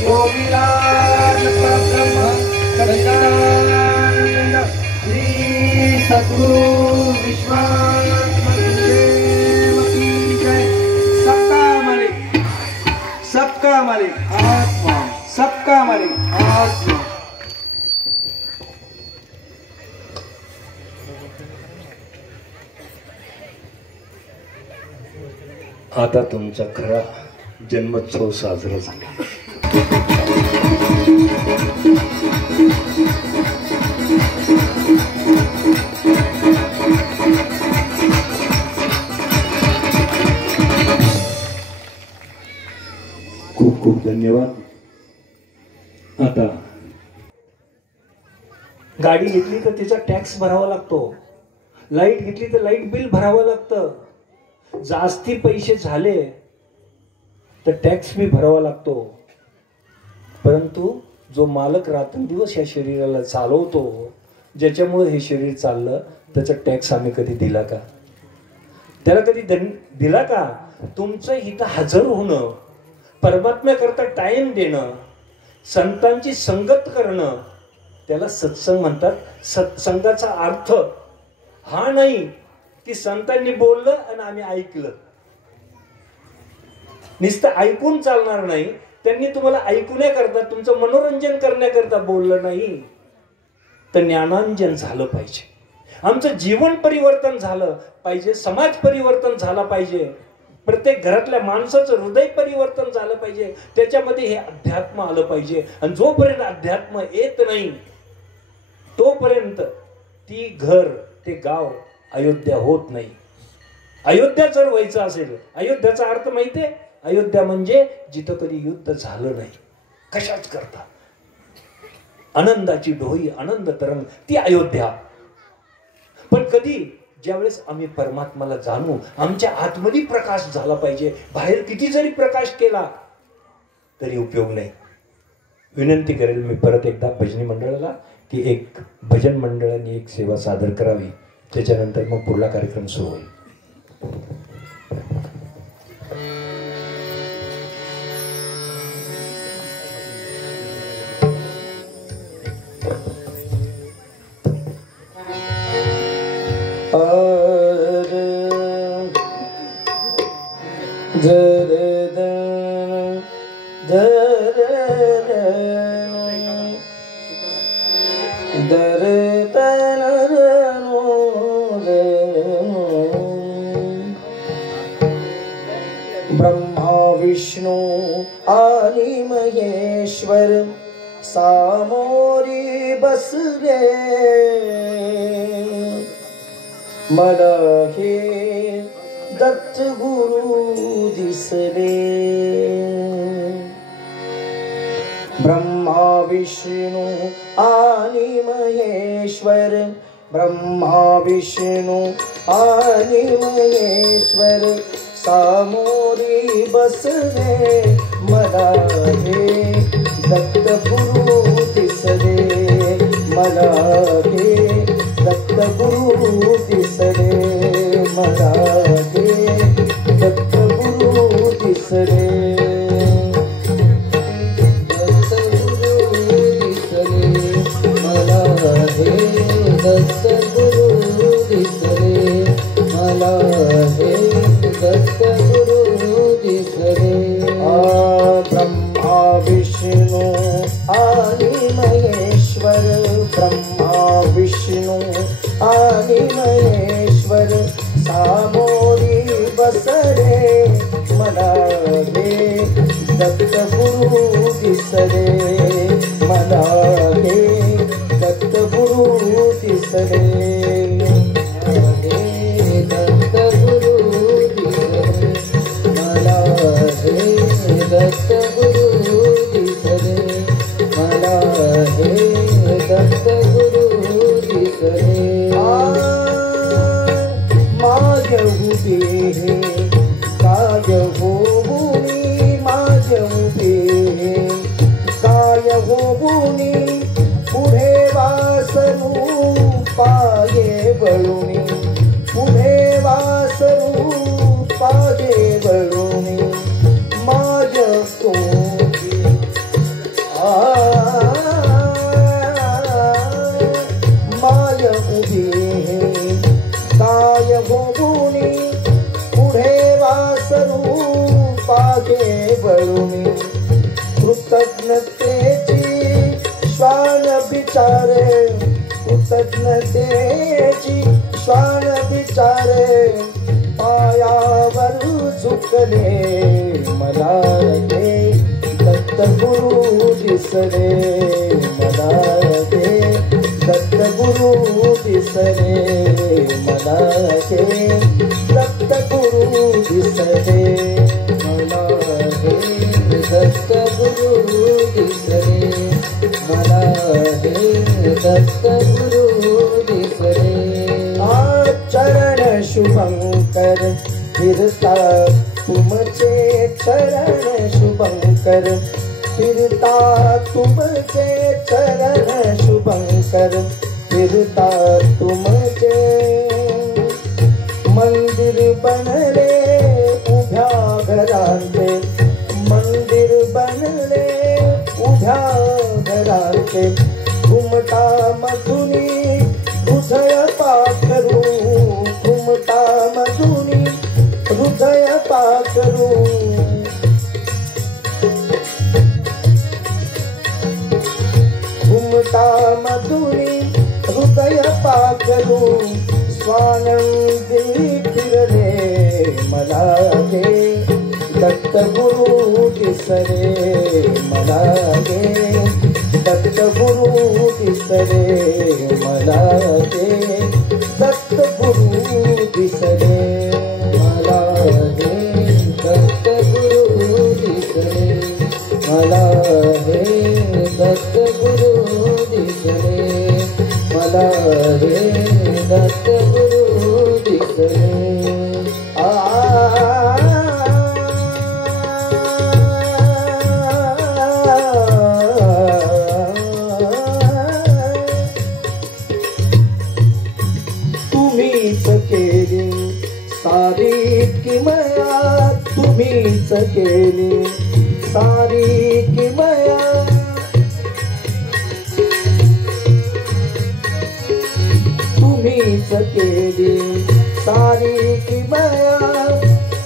गोविलास परब्रह्म सच्चिदानंद श्री सद्गुरु विश्वात्मा गुरुदेव की जय। सबका मालिक आत्मा, सबका मालिक आत्मा। आता तुमचा खरा जन्मोत्सव साजरा झाला। खूप खूप धन्यवाद। आता गाडी घेतली तर तिचा टॅक्स भरावा लागतो, लाईट घेतली तर लाईट बिल भरावं लागतं, जास्ती पैसे झाले तर टॅक्स भी भरावा लागतो। परंतु जो मालक रात्रंदिवस या शरीराला चालवतो, ज्याच्यामुळे हे शरीर चाललं, त्याचा टॅक्स आम्ही कधी दिला का? त्याला कधी दिला का? तुमचं इथं हजर होणं, परमात्म्याकरता टाइम देणं, संतांची संगत करणं, त्याला सत्संग म्हणतात। सत्संगाचा अर्थ हा नाही की संतांनी बोललं आणि आम्ही ऐकलं। नुसतं ऐकून चालणार नाही, त्यांनी तुम्हाला ऐकण्याकरता, तुमचं मनोरंजन करण्याकरता बोललं नाही, तर ज्ञानांजन झालं पाहिजे, आमचं जीवन परिवर्तन झालं पाहिजे, समाज परिवर्तन झाला पाहिजे, प्रत्येक घरातल्या माणसाचं हृदय परिवर्तन झालं पाहिजे, त्याच्यामध्ये हे अध्यात्म आलं पाहिजे। आणि जोपर्यंत अध्यात्म येत नाही तोपर्यंत ती घर, ते गाव अयोध्या होत नाही। अयोध्या जर व्हायचं असेल, अयोध्याचा अर्थ माहितीये? अयोध्या म्हणजे जिथं कधी युद्ध झालं नाही, कशाच करता आनंदाची डोही, आनंद तरंग, ती अयोध्या। पण कधी? ज्यावेळेस आम्ही परमात्माला जाणू, आमच्या आतमध्ये प्रकाश झाला पाहिजे। बाहेर किती जरी प्रकाश केला तरी उपयोग नाही। विनंती करेल मी परत एकदा भजनी मंडळाला की एक भजन मंडळाने एक सेवा सादर करावी, त्याच्यानंतर मग पुढला कार्यक्रम सुरू होईल। ब्रह्मा विष्णु आणि महेश्वर सामोरी बसले, मला हे दत्त गुरु दिसले। ब्रह्मा विष्णु आणि महेश्वर, ब्रह्मा विष्णु आणि महेश्वर सामोरी बसले, मला हे दत्त गुरु दिसले, मला हे दत्त गुरु दिसले, मला हे दत्त गुरु दिसले, दत्त गुरु दिसले, मला हे दत्त गुरु दिसले, मला हे दत्त गुरु दिसले। ब्रह्मा विष्णु आणि महेश्वर, ब्रह्मा विष्णु आणि महेश्वर सामोरी बसले, मला हे दत्त गुरु दिसले, मला हे दत्त गुरु दिसले, हे दत्त गुरु दिसले, मला हे दत्त गुरु दिसले, मला कृतज्ञतेची श्वान बिचारे, कृतज्ञतेची श्वान बिचारे, पायावर झुकले मला रे दत्तगुरु दिसले, मला रे दत्तगुरु दिसले, मला रे दत्तगुरु दिसले, मला रे दत्तगुरु दिसले, मला रे दत्तगुरु दिसले. चरण शुभंकर फिरता तुमचे, चरण शुभंकर फिरता तुमचे, चरण शुभंकर फिरता तुमचे. मंदिर बनले उभ्या घरांचे, मंदिर बनले उभ्या घरांचे, घुमटा मधुनी हृदय पाखरू, घुमटा मधुनी हृदय पाखरू. घुमटा मधुनी हृदय पाखरू, स्वानंदी फिरले मला गे दत्तगुरु दिसले, मला गे दत्तगुरु दिसले, मला गे दत्तगुरु दिसले, मला गे दत्तगुरु दिसले, मला गे दत्तगुरु दिसले, मला गे दत्तगुरु दिसले. तुम्हीच केली सारी किमया, तुम्हीच केली सारी किमया, तुम्हीच केली सारी किमया.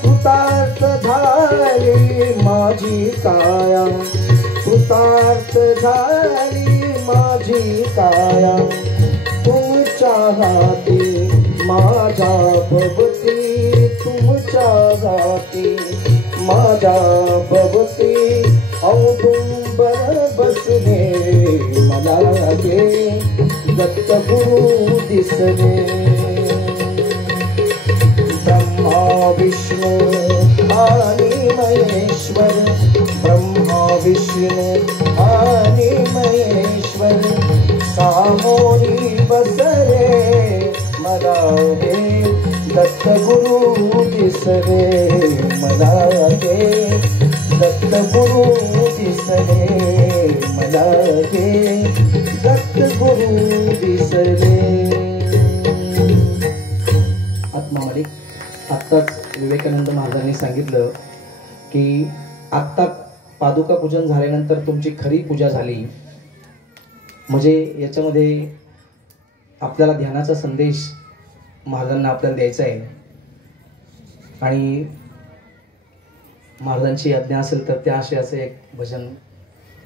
कृतार्थ झाली माझी काया, कृतार्थ झाली माझी काया. तुमच्या हाती माझ्या भवती, तुमच्या हाती माझ्या भवती. औदुंबर बसले मला गे दत्तगुरु दिसले. ब्रह्मा विष्णू आणि महेश्वर, ब्रह्मा विष्णू आणि महेश्वर, सामोरी बसले मला गे दत्तगुरु दिसले, मला गे दत्तगुरु दिसले, मला गे दत्तगुरु दिसले. आत्मा मालिक, आत्ताच विवेकानंद महाराजांनी सांगितलं की आत्ता पादुका पूजन झाल्यानंतर तुमची खरी पूजा झाली. म्हणजे याच्यामध्ये आपल्याला ध्यानाचा संदेश महाराजांना आपल्याला द्यायचा आहे. आणि महाराजांची आज्ञा असेल तर त्या आशयाचं एक भजन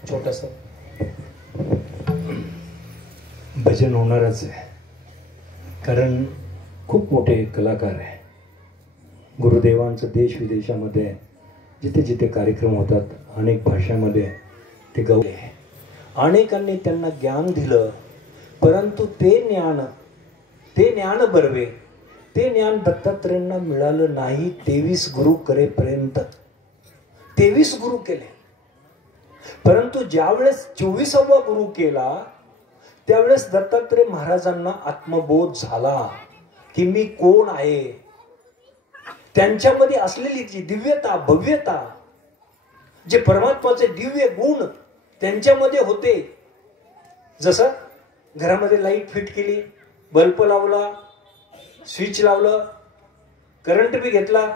छोटंसं भजन होणारच आहे, कारण खूप मोठे कलाकार आहे. गुरुदेवांचं देश विदेशामध्ये जिथे जिथे कार्यक्रम होतात, अनेक भाषांमध्ये ते गावले. अनेकांनी त्यांना ज्ञान दिलं, परंतु ते ज्ञान बर्वे, ते ज्ञान दत्तात्रेयांना मिळालं नाही. 23 गुरु करेपर्यंत 23 गुरु केले, परंतु ज्यावेळेस 24वा गुरु केला त्यावेळेस दत्तात्रेय महाराजांना आत्मबोध झाला की मी कोण आहे. त्यांच्यामध्ये असलेली जी दिव्यता, भव्यता, जे परमात्माचे दिव्य गुण त्यांच्यामध्ये होते. जसं घरामध्ये लाईट फिट केली, बल्ब लावला, स्विच लावलं, करंट बी घेतला,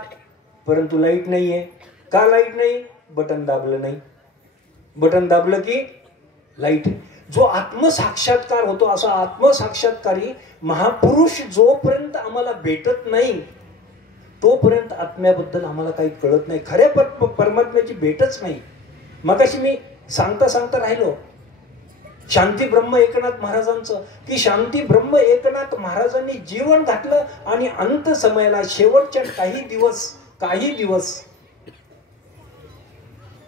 परंतु लाईट नाहीये. का लाईट नाही? बटन दाबलं नाही. बटन दाबलं की लाईट. जो आत्मसाक्षात्कार होतो, असा आत्मसाक्षात्कारी महापुरुष जोपर्यंत आम्हाला भेटत नाही तोपर्यंत आत्म्याबद्दल आम्हाला काही कळत नाही. खऱ्या परमात्म्याची भेटच नाही. मगाशी मी सांगता सांगता राहिलो शांती ब्रह्म एकनाथ महाराजांचं, की शांती ब्रह्म एकनाथ महाराजांनी जीवन घातलं आणि अंत समयाला शेवटच्या काही दिवस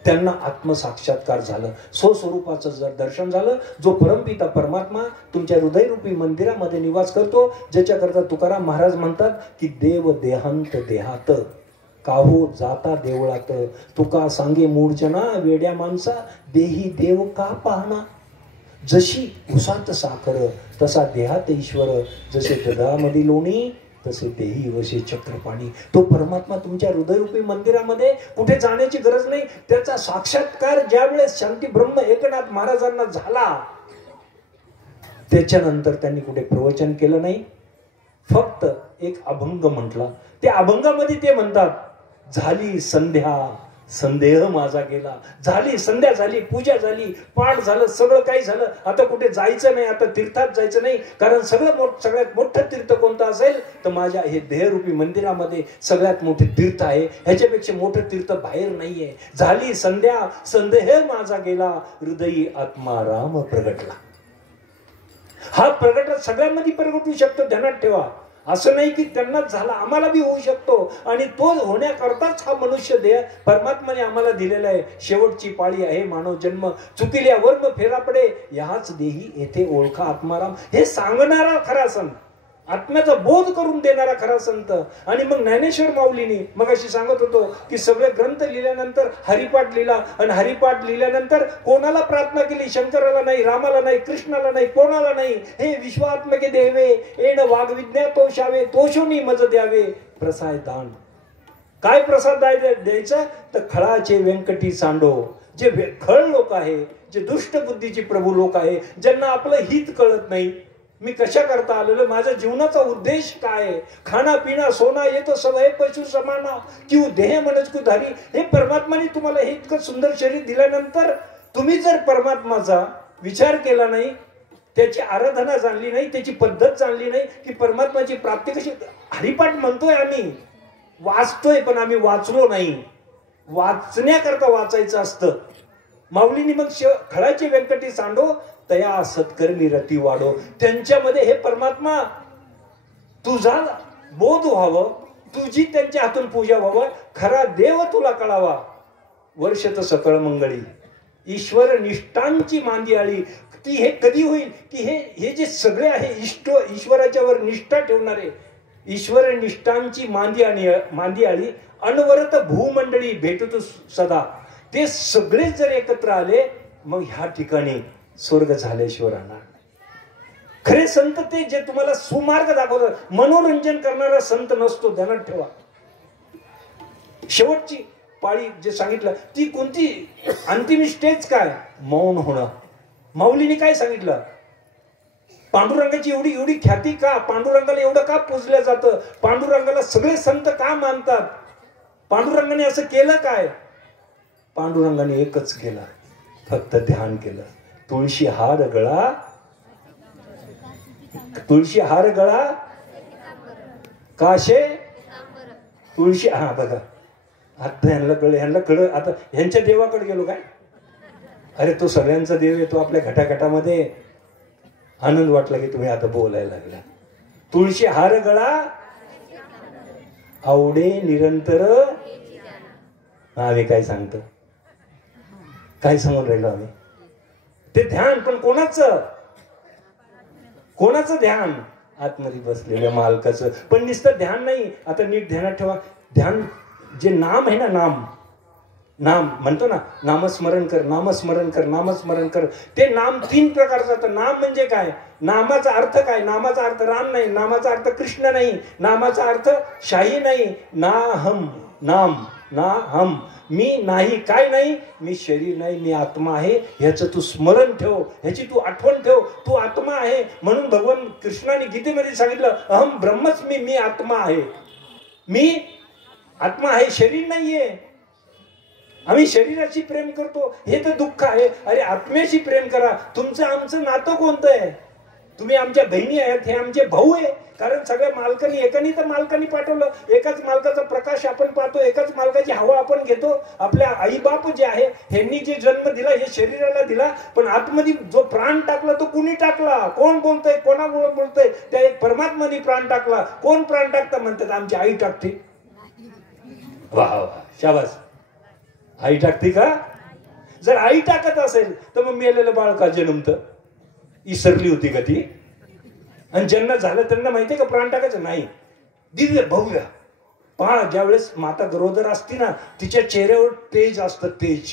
त्यांना आत्मसाक्षात्कार झालं, स्वस्वरूपाचं जर दर्शन झालं. जो परमपिता परमात्मा तुमच्या हृदयरूपी मंदिरामध्ये निवास करतो, ज्याच्याकरता तुकाराम महाराज म्हणतात की देव देहांत देहात काहो जाता देवळात, तुका सांगे मूढजना वेड्या माणसा देही देव का पाहना. जशी उसात साखर तसा देहात ईश्वर, जसे दुधामध्ये लोणी तसे देही वसे चक्रपाणी. तो परमात्मा तुमच्या हृदयरूपी मंदिरामध्ये कुठे जाण्याची गरज नाही. त्याचा साक्षात्कार ज्यावेळेस शांती ब्रह्म एकनाथ महाराजांना झाला, त्याच्यानंतर त्यांनी कुठे प्रवचन केलं नाही, फक्त एक अभंग म्हटला. त्या अभंगामध्ये ते म्हणतात, झाली संध्या संदेह माझा गेला. झाली संध्या, झाली पूजा, झाली पाठ झालं, सगळं काही झालं. आता कुठे जायचं नाही, आता तीर्थात जायचं नाही, कारण सगळ्यात मोठं तीर्थ कोणतं असेल तर माझ्या हे देहरूपी मंदिरामध्ये सगळ्यात मोठे तीर्थ आहे. ह्याच्यापेक्षा मोठं तीर्थ बाहेर नाहीये. झाली संध्या संदेह माझा गेला, हृदयी आत्मा राम प्रगटला. हा प्रगट सगळ्यांमध्ये प्रगटू शकतो, ध्यानात ठेवा. असं नाही की त्यांनाच झाला, आम्हाला बी होऊ शकतो. आणि तो होण्याकरताच हा मनुष्य देह परमात्माने आम्हाला दिलेला आहे. शेवटची पाळी आहे मानव जन्म, चुकिल्या वर्म फेरा पडे, याच देही येथे ओळखा आत्माराम. हे सांगणारा खरा संत, आत्म्याचा बोध करून देणारा खरा संत. आणि मग ज्ञानेश्वर माऊलीने मग अशी सांगत होतो की सगळे ग्रंथ लिहिल्यानंतर हरिपाठ लिहिला, आणि हरिपाठ लिहिल्यानंतर कोणाला प्रार्थना केली? शंकराला नाही, रामाला नाही, कृष्णाला नाही, कोणाला नाही. हे विश्वात्मके देवे एन वाग्विज्ञा तोषावे, तोषोनी मज द्यावे प्रसाद दान. काय प्रसाद द्यायचा? तर खळाचे व्यंकटी सांडो. जे खळ लोक आहे, जे दुष्ट बुद्धीचे प्रभू लोक आहे, ज्यांना आपलं हित कळत नाही, मी कशा करता आलेलो, माझ्या जीवनाचा उद्देश काय, खाना पिना सोना येतो सवय पशु समाना, क्यू देह मनज को धारी. हे परमात्माने तुम्हाला हे इतकं सुंदर शरीर दिल्यानंतर तुम्ही जर परमात्माचा विचार केला नाही, त्याची आराधना जाणली नाही, त्याची पद्धत जाणली नाही की परमात्माची प्राप्ती कशी. हरिपाठ म्हणतोय आम्ही, वाचतोय, पण आम्ही वाचलो नाही. वाचण्याकरता वाचायचं असतं. माऊलींनी मग खळाचे व्यंकटी सांडो तया सत्कर्मी रती वाढो. त्यांच्यामध्ये हे परमात्मा तुझा बोध व्हावं, तुझी त्यांच्या हातून पूजा व्हावं, खरा देव तुला कळावा. वर्षत सकळ मंगळी ईश्वर निष्ठांची मांदी आळी. ती हे कधी होईल की हे जे सगळे आहे ईश्वराच्या वर निष्ठा ठेवणारे, ईश्वर निष्ठांची मांदी आळी अनवरत भूमंडळी भेटतो सदा. ते सगळे जर एकत्र आले, मग ह्या ठिकाणी स्वर्ग झाल्याशिवाय राहणार. खरे संत ते जे तुम्हाला सुमार्ग दाखवतात, मनोरंजन करणारा संत नसतो, ध्यानात ठेवा. शेवटची पाळी जे सांगितलं ती कोणती, अंतिम स्टेज काय? मौन होणं. माऊलीने काय सांगितलं? पांडुरंगाची एवढी ख्याती का? पांडुरंगाला एवढं का पूजलं जातं? पांडुरंगाला सगळे संत का मानतात? पांडुरंगाने असं केलं काय? पांडुरंगाने एकच केलं, फक्त ध्यान केलं. तुळशी हार गळा, तुळशी हार गळा काशे तुळशी. हा बघा, आता ह्यांना कळ आता ह्यांच्या देवाकडे गेलो काय? अरे तो सगळ्यांचा देव येतो आपल्या घटाघटामध्ये. आनंद वाटला की तुम्ही आता बोलायला लागला. तुळशी हार गळा आवडे निरंतर. आम्ही काय सांगतो, काय सांगून राहिलो आम्ही? ते ध्यान, पण कोणाचं ध्यान? आतमध्ये बसलेल्या मालकाचं. पण नुसतं ध्यान नाही. आता नीट ध्यानात ठेवा, ध्यान जे नाम आहे ना, नाम म्हणतो ना, नामस्मरण कर, नामस्मरण कर, नामस्मरण कर. ते नाम 3 प्रकारचं असतं. नाम म्हणजे काय? नामाचा अर्थ काय? नामाचा अर्थ राम नाही, नामाचा अर्थ कृष्ण नाही, नामाचा अर्थ शाही नाही. ना हम, नाम ना हम, मी नाही, काय नाही, मी शरीर नाही, मी आत्मा आहे. ह्याचं तू स्मरण ठेव, ह्याची तू आठवण ठेव. तू आत्मा आहे म्हणून भगवान कृष्णाने गीतेमध्ये सांगितलं, अहम ब्रह्मस्मी, मी आत्मा आहे. मी आत्मा आहे, शरीर नाहीये. आम्ही शरीराशी प्रेम करतो, हे तर दुःख आहे. अरे आत्म्याशी प्रेम करा. तुमचं आमचं नातं कोणतं आहे? तुम्ही आमच्या बहिणी आहेत, हे आमचे भाऊ आहे. कारण सगळ्या मालकांनी एकानी तर मालकांनी पाठवलं, एकाच मालकाचा प्रकाश आपण पाहतो, एकाच मालकाची हवा आपण घेतो. आपल्या आई बाप जे आहे ह्यांनी जे जन्म दिला हे शरीराला दिला, पण आतमध्ये जो प्राण टाकला तो कुणी टाकला? कोण बोलतोय, कोणामुळे बोलतोय? त्या एक परमात्माने प्राण टाकला. कोण प्राण टाकता? म्हणतात आमची आई टाकते. वा वा, शाबास. आई टाकते का? जर आई टाकत असेल तर मग मेलेलं बाळ का जन्मतं? इसरली होती का ती? आणि ज्यांना झालं त्यांना माहितीये का प्राण टाकायचं नाही? दिव्य भव्य पहा, ज्यावेळेस माता गरोदर असती ना, तिच्या चेहऱ्यावर तेज असतं, तेज.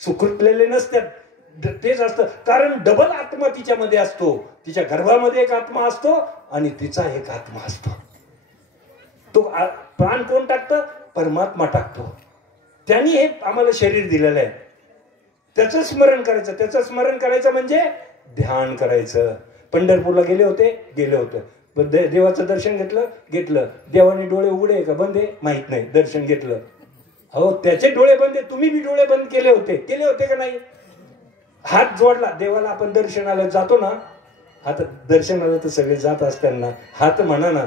सुखटलेले नसतात, तेज असतं. कारण डबल आत्मा तिच्यामध्ये असतो. तिच्या गर्भामध्ये एक आत्मा असतो आणि तिचा एक आत्मा असतो. तो प्राण कोण टाकतं? परमात्मा टाकतो. त्यांनी हे आम्हाला शरीर दिलेलं आहे. त्याचं स्मरण करायचं. त्याचं स्मरण करायचं म्हणजे ध्यान करायचं. पंढरपूरला गेले होते. देवाचं दर्शन घेतलं. देवाने डोळे उघडे का बंद आहे माहित नाही, दर्शन घेतलं. अहो त्याचे डोळे बंद आहे, तुम्ही बी डोळे बंद केले होते का नाही? हात जोडला देवाला. आपण दर्शनाला जातो ना, हात दर्शनाला तर सगळे जात असताना हात म्हणा ना,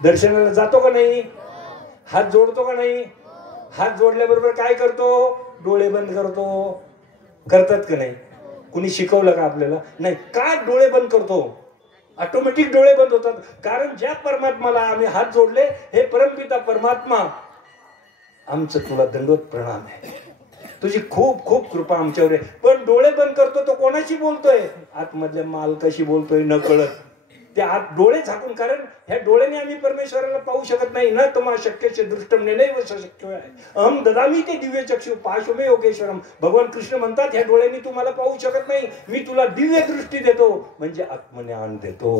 दर्शनाला जातो का नाही? हात जोडतो का नाही? हात जोडल्याबरोबर काय करतो? डोळे बंद करतो. करतात का नाही? कुणी शिकवलं का आपल्याला? नाही. का डोळे बंद करतो? ऑटोमॅटिक डोळे बंद होतात. कारण ज्या परमात्माला आम्ही हात जोडले, हे परमपिता परमात्मा, आमचं तुला दंडवत प्रणाम आहे. तुझी खूप खूप कृपा आमच्यावर आहे. पण डोळे बंद करतो तो कोणाशी बोलतोय? आतमधल्या मालकाशी बोलतोय न कळत. ते आत डोळे झाकून. कारण ह्या डोळ्याने आम्ही परमेश्वराला पाहू शकत नाही ना. तुम्हा शक्यचे दृष्टम नैव शक्य आहे. अहम ददामी ते दिव्य चक्षु पाशुमे योगेश्वरम. भगवान कृष्ण म्हणतात, ह्या डोळ्यांनी तुम्हाला पाहू शकत नाही, मी तुला दिव्य दृष्टी देतो, म्हणजे आत्मज्ञान देतो.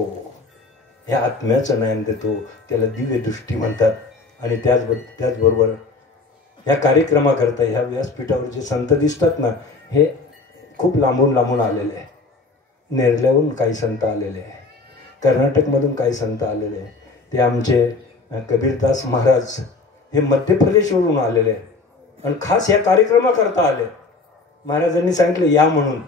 ह्या आत्म्याचं ज्ञान देतो, त्याला दिव्य दृष्टी म्हणतात. आणि त्याचबरोबर ह्या कार्यक्रमाकरता ह्या व्यासपीठावर जे संत दिसतात ना, हे खूप लांबून आलेले आहे. नेरल्याहून काही संत आलेले आहे, कर्नाटकमधून काही संत आलेले आहे. ते आमचे कबीरदास महाराज हे मध्य प्रदेशवरून आलेले आहे आणि खास ह्या कार्यक्रमाकरता आले. महाराजांनी सांगितलं या म्हणून.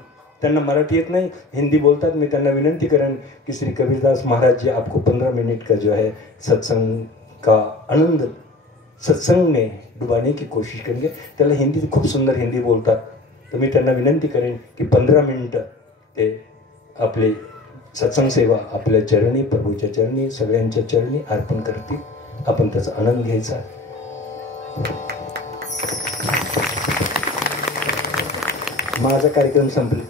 त्यांना मराठी येत नाही, हिंदी बोलतात. मी त्यांना विनंती करेन की श्री कबीरदास महाराज जी आपको 15 मिनट का जो है सत्संग का आनंद सत्संग में डुबाने की कोशिश करेंगे. त्याला हिंदी खूप सुंदर हिंदी बोलतात. तर मी त्यांना विनंती करेन की 15 मिनिटं ते आपले सत्संग सेवा आपल्या चरणी, प्रभूच्या चरणी, सगळ्यांच्या चरणी अर्पण करतील. आपण त्याचा आनंद घ्यायचा. माझा कार्यक्रम संपले.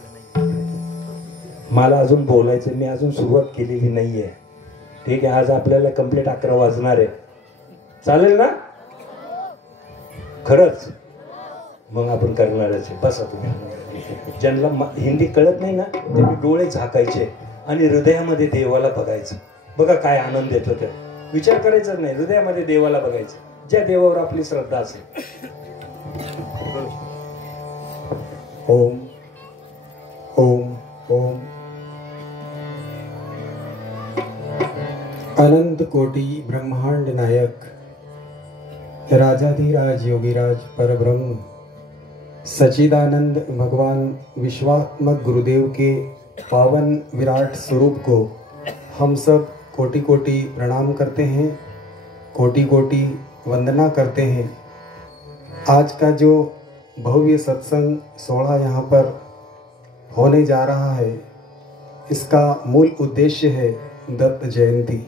मला अजून बोलायचं, मी अजून सुरुवात केलेली नाहीये. ठीक आहे, आज आपल्याला कंप्लीट 11 वाजणार आहे. चालेल ना? खरंच? मग आपण करणारच आहे. बसा तुम्ही. ज्यांना हिंदी कळत नाही ना, त्यांनी डोळे झाकायचे आणि हृदयामध्ये देवाला बघायचं. बघा काय आनंद येतो. त्या विचार करायचा नाही, हृदयामध्ये देवाला बघायचं, ज्या देवावर आपली श्रद्धा असेल. ओम ओम ओम. अनंत कोटि ब्रह्मांड नायक राजाधिराज योगीराज परब्रह्म सच्चिदानंद भगवान विश्वात्मक गुरुदेव के पावन विराट स्वरूप को हम सब कोटि कोटि प्रणाम करते हैं, कोटि कोटि वंदना करते हैं. आज का जो भव्य सत्संग 16 यहाँ पर होने जा रहा है, इसका मूल उद्देश्य है दत्त जयंती.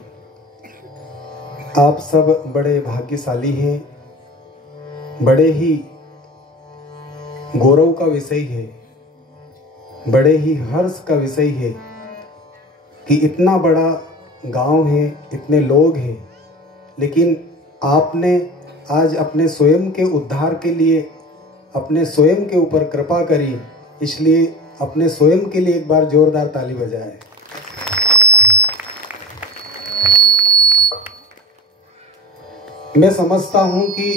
आप सब बड़े भाग्यशाली हैं. बड़े ही गौरव का विषय है, बड़े ही हर्ष का विषय है कि इतना बड़ा गांव है, इतने लोग हैं, लेकिन आपने आज अपने स्वयं के उद्धार के लिए अपने स्वयं के ऊपर कृपा करी. इसलिए अपने स्वयं के लिए एक बार जोरदार ताली बजाएं. मैं समझता हूं कि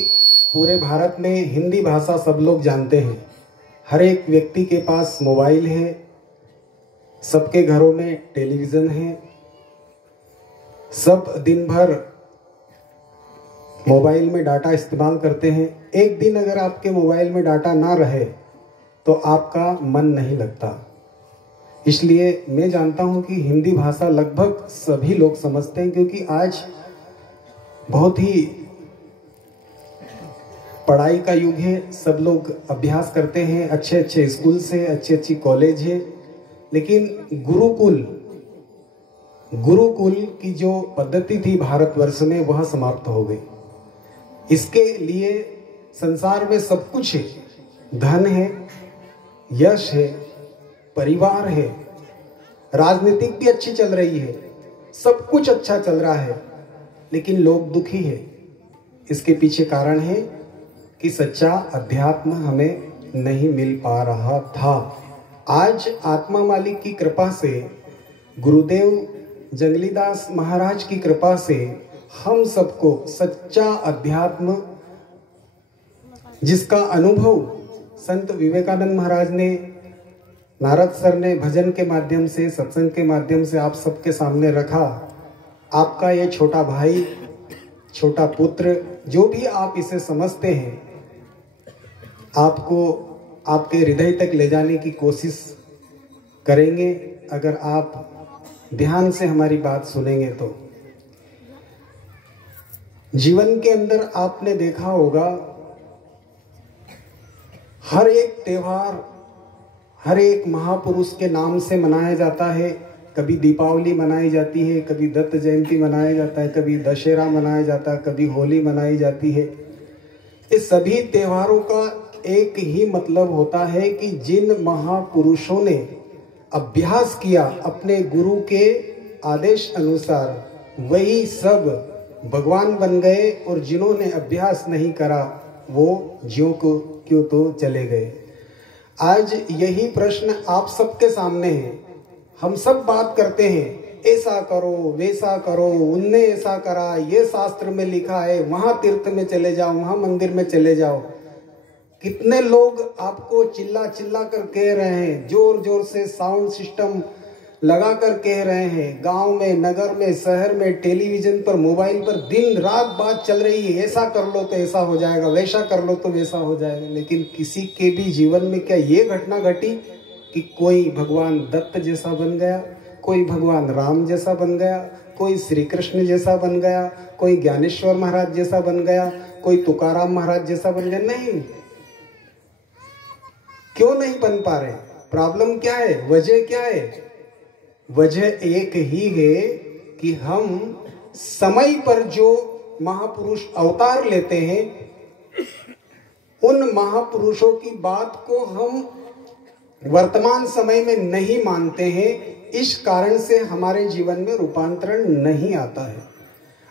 पूरे भारत में हिंदी भाषा सब लोग जानते हैं. हर एक व्यक्ति के पास मोबाइल है, सबके घरों में टेलीविज़न है. सब दिन भर मोबाइल में डाटा इस्तेमाल करते हैं. एक दिन अगर आपके मोबाइल में डाटा ना रहे तो आपका मन नहीं लगता. इसलिए मैं जानता हूं कि हिंदी भाषा लगभग सभी लोग समझते हैं, क्योंकि आज बहुत ही पढ़ाई का युग है। सब लोग अभ्यास करते हैं, अच्छे अच्छे स्कूल से, अच्छी अच्छी कॉलेज है, लेकिन गुरुकुल की जो पद्धति थी भारतवर्ष में वह समाप्त हो गई। इसके लिए संसार में सब कुछ है, धन है, यश है, परिवार है, राजनीतिक भी अच्छी चल रही है, सब कुछ अच्छा चल रहा है, लेकिन लोग दुखी है। इसके पीछे कारण है कि सच्चा अध्यात्म हमें नहीं मिल पा रहा था। आज आत्मा मालिक की कृपा से, गुरुदेव जंगलीदास महाराज की कृपा से हम सबको सच्चा अध्यात्म, जिसका अनुभव संत विवेकानंद महाराज ने, नारद सर ने भजन के माध्यम से, सत्संग के माध्यम से आप सबके सामने रखा। आपका ये छोटा भाई, छोटा पुत्र, जो भी आप इसे समझते हैं, आपको आपके हृदय तक ले जाने की कोशिश करेंगे अगर आप ध्यान से हमारी बात सुनेंगे तो। जीवन के अंदर आपने देखा होगा हर एक त्योहार हर एक महापुरुष के नाम से मनाया जाता है। कभी दीपावली मनाई जाती है, कभी दत्त जयंती मनाया जाता है, कभी दशहरा मनाया जाता है, कभी होली मनाई जाती है। इस सभी त्योहारों का एक ही मतलब होता है कि जिन महापुरुषों ने अभ्यास किया अपने गुरु के आदेश अनुसार, वही सब भगवान बन गए, और जिन्होंने अभ्यास नहीं करा वो ज्यों को क्यों तो चले गए। आज यही प्रश्न आप सबके सामने है। हम सब बात करते हैं, ऐसा करो, वैसा करो, उनने ऐसा करा, ये शास्त्र में लिखा है, वहां तीर्थ में चले जाओ, वहां मंदिर में चले जाओ। कितने लोग आपको चिल्ला चिल्ला कर कह रहे हैं, जोर जोर से साउंड सिस्टम लगा कर कह रहे हैं। गांव में, नगर में, शहर में, टेलीविजन पर, मोबाइल पर दिन रात बात चल रही है, ऐसा कर लो तो ऐसा हो जाएगा, वैसा कर लो तो वैसा हो जाएगा। लेकिन किसी के भी जीवन में क्या ये घटना घटी कि कोई भगवान दत्त जैसा बन गया, कोई भगवान राम जैसा बन गया, कोई श्री कृष्ण जैसा बन गया, कोई ज्ञानेश्वर महाराज जैसा बन गया, कोई तुकाराम महाराज जैसा बन गया? नहीं। क्यों नहीं बन पा रहे? प्रॉब्लम क्या है? वजह क्या है? वजह एक ही है कि हम समय पर जो महापुरुष अवतार लेते हैं, उन महापुरुषों की बात को हम वर्तमान समय में नहीं मानते हैं। इस कारण से हमारे जीवन में रूपांतरण नहीं आता है।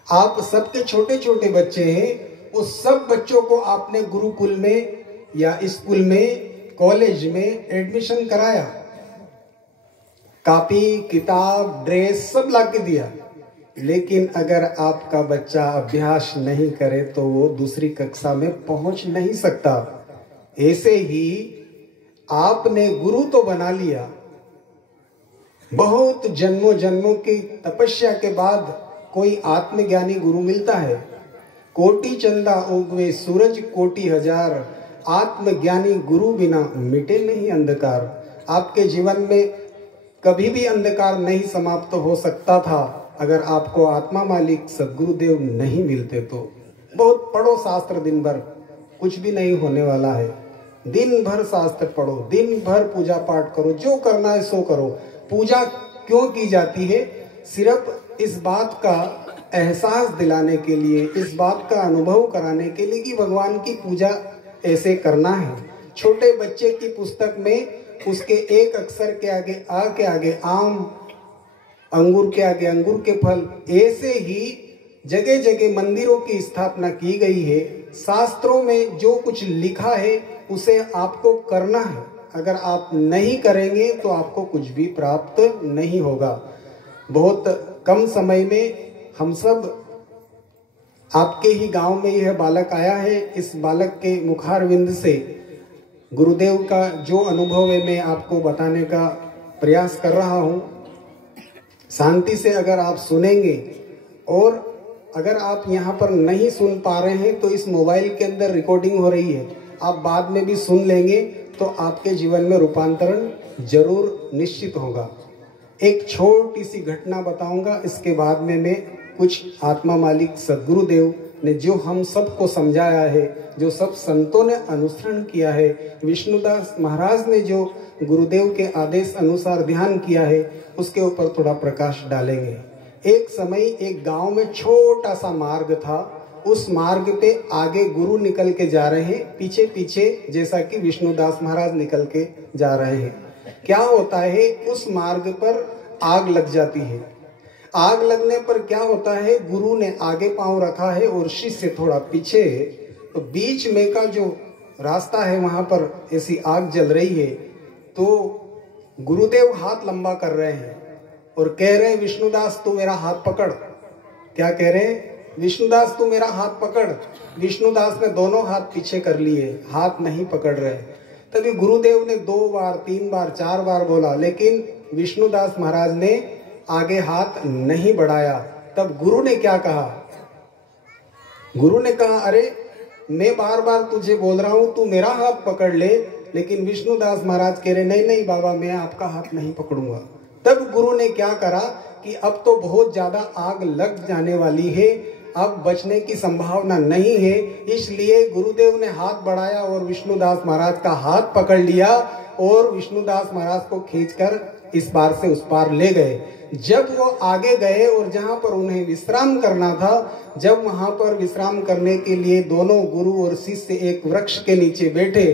आप सबके छोटे छोटे बच्चे हैं, उस सब बच्चों को आपने गुरुकुल में या स्कूल में, कॉलेज में एडमिशन कराया, कॉपी, किताब, ड्रेस सब ला के दिया, लेकिन अगर आपका बच्चा अभ्यास नहीं करे तो वो दूसरी कक्षा में पहुंच नहीं सकता। ऐसे ही आपने गुरु तो बना लिया, बहुत जन्मों जन्मों की तपस्या के बाद कोई आत्मज्ञानी गुरु मिलता है। कोटि चंदा उगवे सूरज कोटि हजार, आत्मज्ञानी गुरु बिना मिटे नहीं अंधकार। आपके जीवन में कभी भी अंधकार नहीं समाप्त हो सकता था अगर आपको आत्मा मालिक सद्गुरुदेव नहीं मिलते तो। बहुत पढ़ो शास्त्र दिन भर, कुछ भी नहीं होने वाला है। दिन भर शास्त्र पढ़ो, दिन भर पूजा पाठ करो, जो करना है सो करो। पूजा क्यों की जाती है? सिर्फ इस बात का एहसास दिलाने के लिए, इस बात का अनुभव कराने के लिए कि भगवान की पूजा ऐसे करना है। छोटे बच्चे की पुस्तक में उसके एक अक्षर के आगे आ के आगे आम, अंगूर के आगे अंगूर के फल, ऐसे ही जगह जगह मंदिरों की स्थापना की गई है। शास्त्रों में जो कुछ लिखा है उसे आपको करना है। अगर आप नहीं करेंगे तो आपको कुछ भी प्राप्त नहीं होगा। बहुत कम समय में हम सब, आपके ही गांव में यह बालक आया है, इस बालक के मुखारविंद से गुरुदेव का जो अनुभव है मैं आपको बताने का प्रयास कर रहा हूं। शांति से अगर आप सुनेंगे, और अगर आप यहाँ पर नहीं सुन पा रहे हैं तो इस मोबाइल के अंदर रिकॉर्डिंग हो रही है, आप बाद में भी सुन लेंगे तो आपके जीवन में रूपांतरण जरूर निश्चित होगा। एक छोटी सी घटना बताऊंगा, इसके बाद में मैं कुछ आत्मा मालिक सद्गुरुदेव ने जो हम सबको समझाया है, जो सब संतों ने अनुसरण किया है, विष्णुदास महाराज ने जो गुरुदेव के आदेश अनुसार ध्यान किया है, उसके ऊपर थोड़ा प्रकाश डालेंगे। एक समय एक गांव में छोटा सा मार्ग था। उस मार्ग पे आगे गुरु निकल के जा रहे हैं, पीछे पीछे जैसा कि विष्णुदास महाराज निकल के जा रहे हैं। क्या होता है, उस मार्ग पर आग लग जाती है। आग लगने पर क्या होता है, गुरु ने आगे पांव रखा है और शिष्य थोड़ा पीछे, तो बीच में का जो रास्ता है वहां पर ऐसी आग जल रही है। तो गुरुदेव हाथ लंबा कर रहे हैं और कह रहे हैं, विष्णुदास तू मेरा हाथ पकड़। क्या कह रहे हैं, विष्णुदास तू मेरा हाथ पकड़। विष्णुदास ने दोनों हाथ पीछे कर लिए, हाथ नहीं पकड़ रहे। तभी गुरुदेव ने 2 बार 3 बार 4 बार बोला, लेकिन विष्णुदास महाराज ने आगे हाथ नहीं बढ़ाया। तब गुरु ने क्या कहा, गुरु ने कहा, अरे मैं बार बार तुझे बोल रहा हूं तू मेरा हाथ पकड़ ले, लेकिन विष्णुदास महाराज कह रहे नहीं नहीं बाबा मैं आपका हाथ नहीं पकड़ूंगा। तब गुरु ने क्या करा कि अब तो बहुत ज्यादा आग लग जाने वाली है, अब बचने की संभावना नहीं है, इसलिए गुरुदेव ने हाथ बढ़ाया और विष्णुदास महाराज का हाथ पकड़ लिया और विष्णुदास महाराज को खींचकर इस पार से उस पार ले गए। जब वो आगे गए और जहां पर उन्हें विश्राम करना था, जब वहां पर विश्राम करने के लिए दोनों गुरु और शिष्य एक वृक्ष के नीचे बैठे,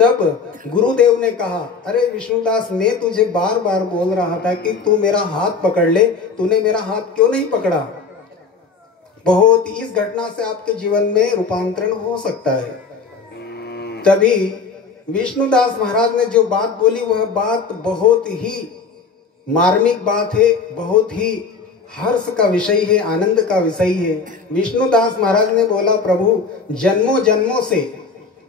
तब गुरुदेव ने कहा, अरे विष्णुदास मैं तुझे बार बार बोल रहा था कि तू मेरा हाथ पकड़ ले, तूने मेरा हाथ क्यों नहीं पकड़ा। बहुत इस घटना से आपके जीवन में रूपांतरण हो सकता है। तभी विष्णुदास महाराज ने जो बात बोली वह बात बहुत ही मार्मिक बात है, बहुत ही हर्ष का विषय है, आनंद का विषय है। विष्णुदास महाराज ने बोला, प्रभु जन्मों जन्मों से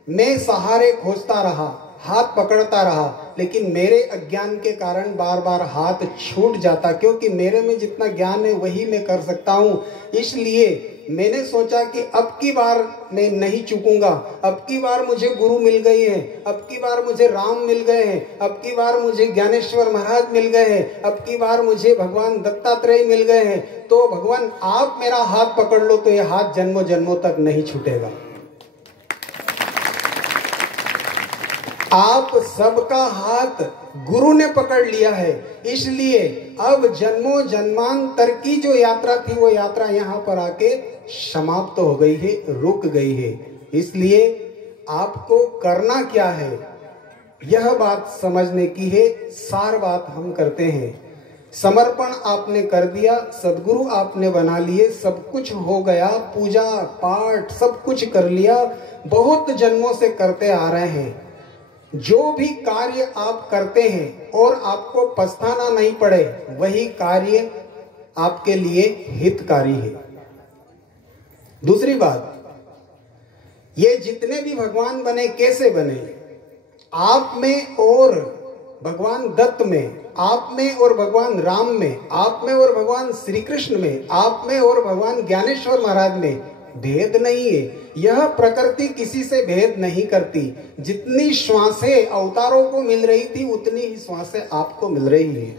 मैं सहारे खोजता रहा, हाथ पकड़ता रहा, लेकिन मेरे अज्ञान के कारण बार बार हाथ छूट जाता, क्योंकि मेरे में जितना ज्ञान है वही मैं कर सकता हूँ। इसलिए मैंने सोचा कि अब की बार मैं नहीं चूकूंगा, अब की बार मुझे गुरु मिल गई है, अब की बार मुझे राम मिल गए हैं, अब की बार मुझे ज्ञानेश्वर महाराज मिल गए हैं, अब की बार मुझे भगवान दत्तात्रेय मिल गए हैं, तो भगवान आप मेरा हाथ पकड़ लो तो यह हाथ जन्मों जन्मों तक नहीं छूटेगा। आप सबका हाथ गुरु ने पकड़ लिया है, इसलिए अब जन्मों जन्मांतर की जो यात्रा थी वो यात्रा यहाँ पर आके समाप्त हो गई है, रुक गई है। इसलिए आपको करना क्या है, यह बात समझने की है। सार बात हम करते हैं, समर्पण आपने कर दिया, सदगुरु आपने बना लिए, सब कुछ हो गया, पूजा पाठ सब कुछ कर लिया, बहुत जन्मों से करते आ रहे हैं। जो भी कार्य आप करते हैं और आपको पछताना नहीं पड़े, वही कार्य आपके लिए हितकारी है। दूसरी बात, ये जितने भी भगवान बने कैसे बने, आप में और भगवान दत्त में, आप में और भगवान राम में, आप में और भगवान श्री कृष्ण में, आप में और भगवान ज्ञानेश्वर महाराज में भेद नहीं है। यह प्रकृति किसी से भेद नहीं करती। जितनी श्वासें अवतारों को मिल रही थी उतनी ही श्वासें आपको मिल रही है।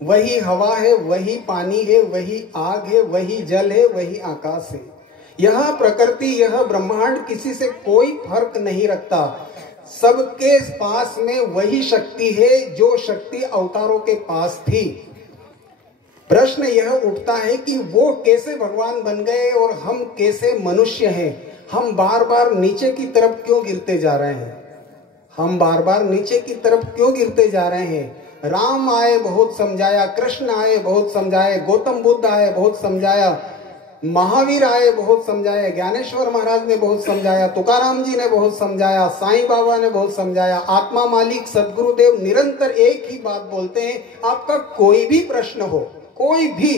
वही हवा है, वही पानी है, वही आग है, वही जल है, वही आकाश है। यह प्रकृति, यह ब्रह्मांड किसी से कोई फर्क नहीं रखता। सबके पास में वही शक्ति है जो शक्ति अवतारों के पास थी। प्रश्न यह उठता है कि वो कैसे भगवान बन गए और हम कैसे मनुष्य हैं। हम बार बार नीचे की तरफ क्यों गिरते जा रहे हैं, हम बार बार नीचे की तरफ क्यों गिरते जा रहे हैं। राम आए बहुत समझाया, कृष्ण आए बहुत समझाए, गौतम बुद्ध आए बहुत समझाया, महावीर आए बहुत समझाया, ज्ञानेश्वर महाराज ने बहुत समझाया, तुकाराम जी ने बहुत समझाया, साईं बाबा ने बहुत समझाया, आत्मा मालिक सदगुरुदेव निरंतर एक ही बात बोलते हैं। आपका कोई भी प्रश्न हो, कोई भी,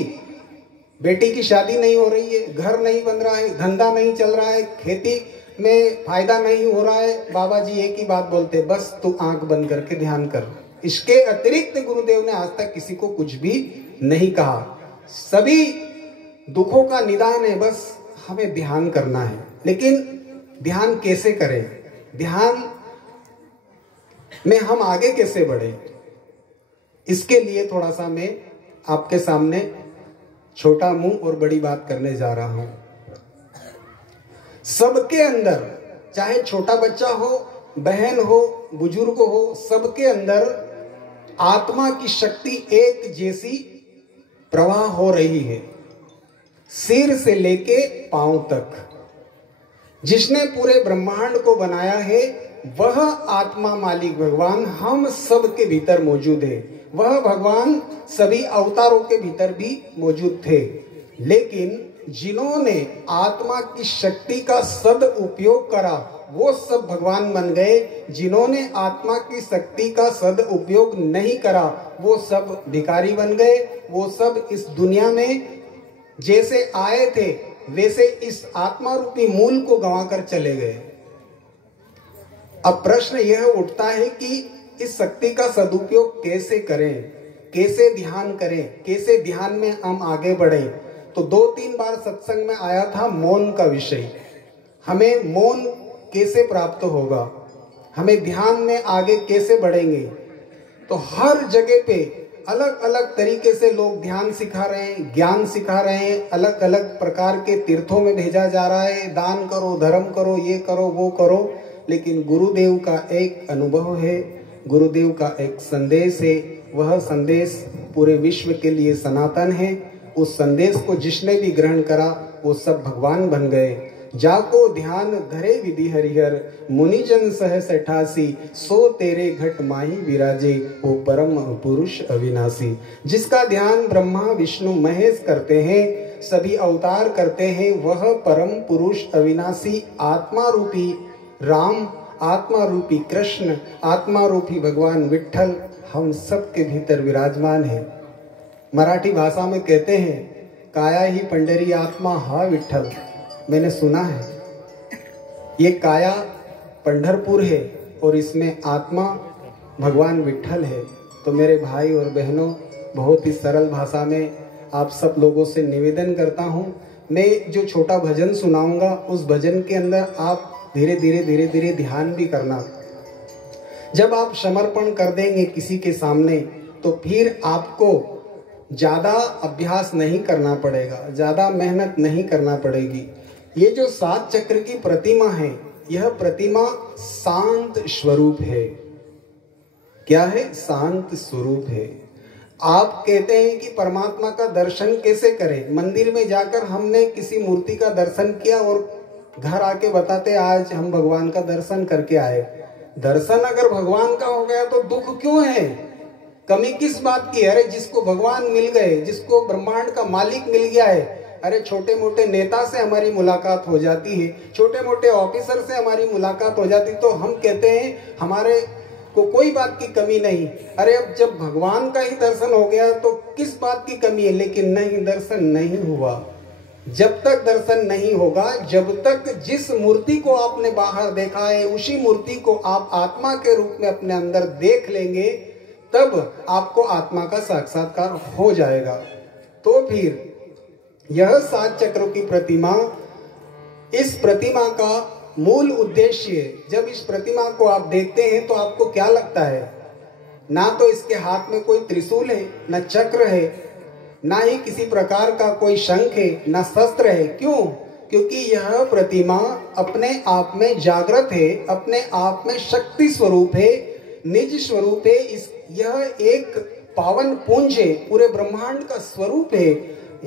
बेटी की शादी नहीं हो रही है, घर नहीं बन रहा है, धंधा नहीं चल रहा है, खेती में फायदा नहीं हो रहा है, बाबा जी एक ही बात बोलते, बस तू आंख बंद करके ध्यान कर। इसके अतिरिक्त गुरुदेव ने आज तक किसी को कुछ भी नहीं कहा। सभी दुखों का निदान है, बस हमें ध्यान करना है। लेकिन ध्यान कैसे करें, ध्यान में हम आगे कैसे बढ़े। इसके लिए थोड़ा सा मैं आपके सामने छोटा मुंह और बड़ी बात करने जा रहा हूं। सबके अंदर, चाहे छोटा बच्चा हो, बहन हो, बुजुर्ग हो, सबके अंदर आत्मा की शक्ति एक जैसी प्रवाह हो रही है, सिर से लेके पांव तक। जिसने पूरे ब्रह्मांड को बनाया है वह आत्मा मालिक भगवान हम सब के भीतर मौजूद है। वह भगवान सभी अवतारों के भीतर भी मौजूद थे, लेकिन जिन्होंने आत्मा की शक्ति का सदुपयोग करा वो सब भगवान बन गए। जिन्होंने आत्मा की शक्ति का सदुपयोग नहीं करा वो सब भिखारी बन गए। वो सब इस दुनिया में जैसे आए थे वैसे इस आत्मा रूपी मूल को गंवाकर चले गए। अब प्रश्न यह उठता है कि इस शक्ति का सदुपयोग कैसे करें, कैसे ध्यान करें, कैसे ध्यान में हम आगे बढ़ें। तो 2-3 बार सत्संग में आया था मौन का विषय। हमें मौन कैसे प्राप्त होगा, हमें ध्यान में आगे कैसे बढ़ेंगे। तो हर जगह पे अलग अलग तरीके से लोग ध्यान सिखा रहे हैं, ज्ञान सिखा रहे हैं, अलग अलग प्रकार के तीर्थों में भेजा जा रहा है, दान करो, धर्म करो, ये करो, वो करो। लेकिन गुरुदेव का एक अनुभव है, गुरुदेव का एक संदेश है। वह संदेश पूरे विश्व के लिए सनातन है। उस संदेश को जिसने भी ग्रहण करा वो सब भगवान बन गए। जाको ध्यान धरे विधि हरिहर, मुनिजन सहस 88, सो तेरे घट माही विराजे, ओ परम पुरुष अविनाशी। जिसका ध्यान ब्रह्मा विष्णु महेश करते हैं, सभी अवतार करते हैं, वह परम पुरुष अविनाशी आत्मा रूपी राम, आत्मा रूपी कृष्ण, आत्मा रूपी भगवान विठ्ठल हम सब के भीतर विराजमान है। मराठी भाषा में कहते हैं काया ही पंढरी आत्मा हा विठ्ठल। मैंने सुना है ये काया पंढरपुर है और इसमें आत्मा भगवान विठ्ठल है। तो मेरे भाई और बहनों, बहुत ही सरल भाषा में आप सब लोगों से निवेदन करता हूँ, मैं जो छोटा भजन सुनाऊंगा उस भजन के अंदर आप धीरे धीरे ध्यान भी करना। जब आप समर्पण कर देंगे किसी के सामने तो फिर आपको ज्यादा अभ्यास नहीं करना पड़ेगा, ज्यादा मेहनत नहीं करना पड़ेगी। ये जो 7 चक्र की प्रतिमा है, यह प्रतिमा शांत स्वरूप है। क्या है? शांत स्वरूप है। आप कहते हैं कि परमात्मा का दर्शन कैसे करें? मंदिर में जाकर हमने किसी मूर्ति का दर्शन किया और घर आके बताते आज हम भगवान का दर्शन करके आए। दर्शन अगर भगवान का हो गया तो दुख क्यों है? कमी किस बात की? अरे जिसको भगवान मिल गए, जिसको ब्रह्मांड का मालिक मिल गया है, अरे छोटे मोटे नेता से हमारी मुलाकात हो जाती है, छोटे मोटे ऑफिसर से हमारी मुलाकात हो जाती, तो हम कहते हैं हमारे को कोई बात की कमी नहीं। अरे अब जब भगवान का ही दर्शन हो गया तो किस बात की कमी है? लेकिन नहीं, दर्शन नहीं हुआ। जब तक दर्शन नहीं होगा, जब तक जिस मूर्ति को आपने बाहर देखा है उसी मूर्ति को आप आत्मा के रूप में अपने अंदर देख लेंगे, तब आपको आत्मा का साक्षात्कार हो जाएगा। तो फिर यह 7 चक्रों की प्रतिमा, इस प्रतिमा का मूल उद्देश्य, जब इस प्रतिमा को आप देखते हैं तो आपको क्या लगता है? ना तो इसके हाथ में कोई त्रिशूल है, ना चक्र है, ना ही किसी प्रकार का कोई शंख है, ना शस्त्र है। क्यों? क्योंकि यह प्रतिमा अपने आप में जागृत है, अपने आप में शक्ति स्वरूप है, निज स्वरूप है। यह एक पावन पुंज है, पूरे ब्रह्मांड का स्वरूप है।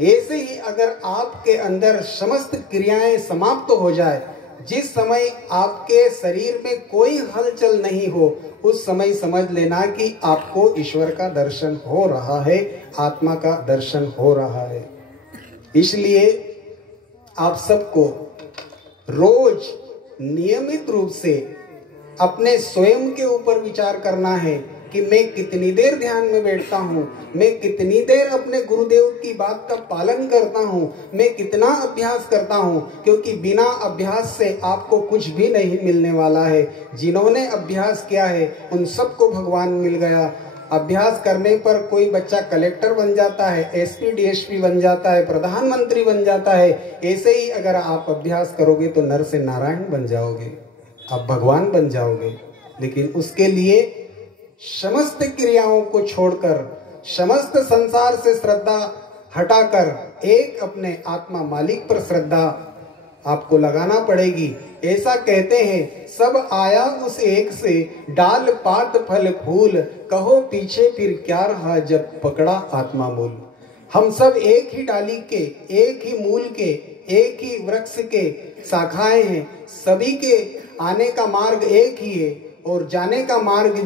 ऐसे ही अगर आपके अंदर समस्त क्रियाएं समाप्त हो जाए, जिस समय आपके शरीर में कोई हलचल नहीं हो, उस समय समझ लेना कि आपको ईश्वर का दर्शन हो रहा है, आत्मा का दर्शन हो रहा है। इसलिए आप सबको रोज नियमित रूप से अपने स्वयं के ऊपर विचार करना है कि मैं कितनी देर ध्यान में बैठता हूँ, मैं कितनी देर अपने गुरुदेव की बात का पालन करता हूँ, मैं कितना अभ्यास करता हूँ। क्योंकि बिना अभ्यास से आपको कुछ भी नहीं मिलने वाला है। जिन्होंने अभ्यास किया है उन सबको भगवान मिल गया। अभ्यास करने पर कोई बच्चा कलेक्टर बन जाता है, एसपी डीएसपी बन जाता है, प्रधानमंत्री बन जाता है। ऐसे ही अगर आप अभ्यास करोगे तो नर से नारायण बन जाओगे, आप भगवान बन जाओगे। लेकिन उसके लिए समस्त क्रियाओं को छोड़कर, समस्त संसार से श्रद्धा हटाकर एक अपने आत्मा मालिक पर श्रद्धा आपको लगाना पड़ेगी। ऐसा कहते हैं, सब आया उस एक से, डाल पात फल फूल, कहो पीछे फिर क्या रहा जब पकड़ा आत्मा मूल। हम सब एक ही डाली के, एक ही मूल के, एक ही वृक्ष के शाखाएं हैं। सभी के आने का मार्ग एक ही है और जाने का मार्ग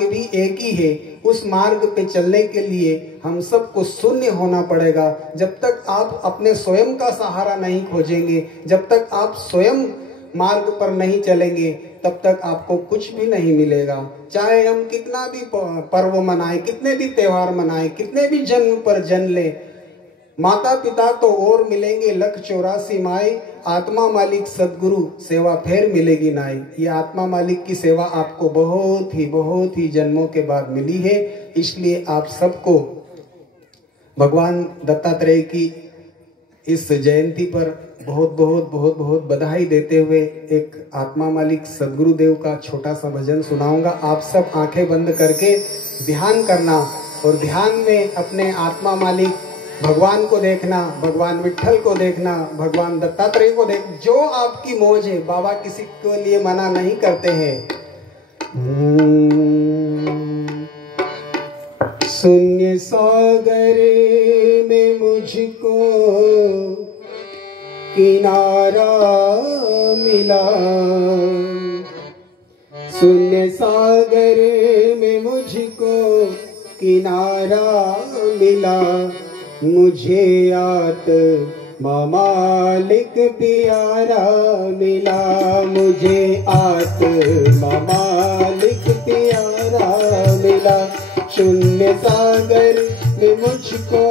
भी एक ही है। उस मार्ग पे चलने के लिए हम सबको शून्य होना पड़ेगा। जब तक आप अपने स्वयं का सहारा नहीं खोजेंगे, जब तक आप स्वयं मार्ग पर नहीं चलेंगे, तब तक आपको कुछ भी नहीं मिलेगा। चाहे हम कितना भी पर्व मनाएं, कितने भी त्योहार मनाएं, कितने भी जन्म पर जन्म ले, माता पिता तो और मिलेंगे 1,84 माए, आत्मा मालिक सदगुरु सेवा फिर मिलेगी नाई। ये आत्मा मालिक की सेवा आपको बहुत ही जन्मों के बाद मिली है। इसलिए आप सबको भगवान दत्तात्रेय की इस जयंती पर बहुत बधाई देते हुए एक आत्मा मालिक सदगुरुदेव का छोटा सा भजन सुनाऊंगा। आप सब आंखें बंद करके ध्यान करना और ध्यान में अपने आत्मा मालिक भगवान को देखना, भगवान विट्ठल को देखना, भगवान दत्तात्रेय को देख। जो आपकी मौज है, बाबा किसी के लिए मना नहीं करते हैं। शून्य सागर में मुझको किनारा मिला, शून्य सागर में मुझको किनारा मिला, मुझे आत्मा मालिक प्यारा मिला, मुझे आत्मा मालिक प्यारा मिला। शून्य सागर में मुझको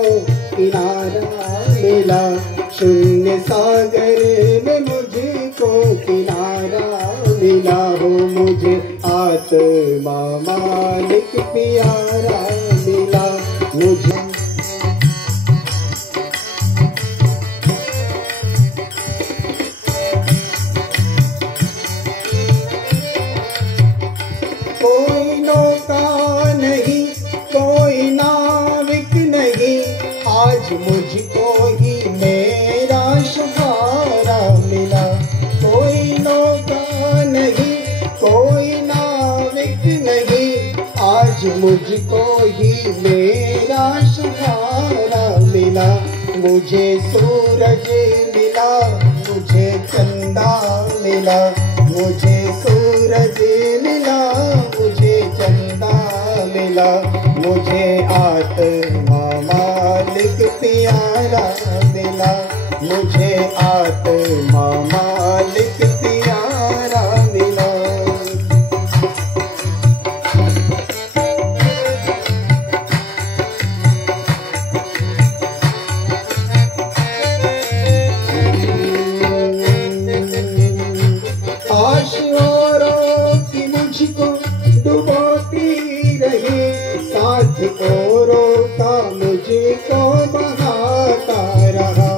किनारा मिला, शून्य सागर में मुझको किनारा मिला, हो मुझे आत्मा मालिक प्यारा मिला। मुझे कोई नौका नहीं, कोई नाविक नहीं, आज मुझको ही मेरा सहारा मिला। कोई नौका नहीं, कोई नाविक नहीं, आज मुझको ही मेरा सहारा मिला। मुझे सूरज मिला, मुझे चंदा मिला, मुझे सूरज मिला, मुझे चंदा मिला, मुझे आत्मा मालिक प्यारा मिला, मुझे आत्मा मालिक प्यारा मिला। आश औरों की मुझको डुबोती रही, साथ औरों का मुझको बहाता रहा।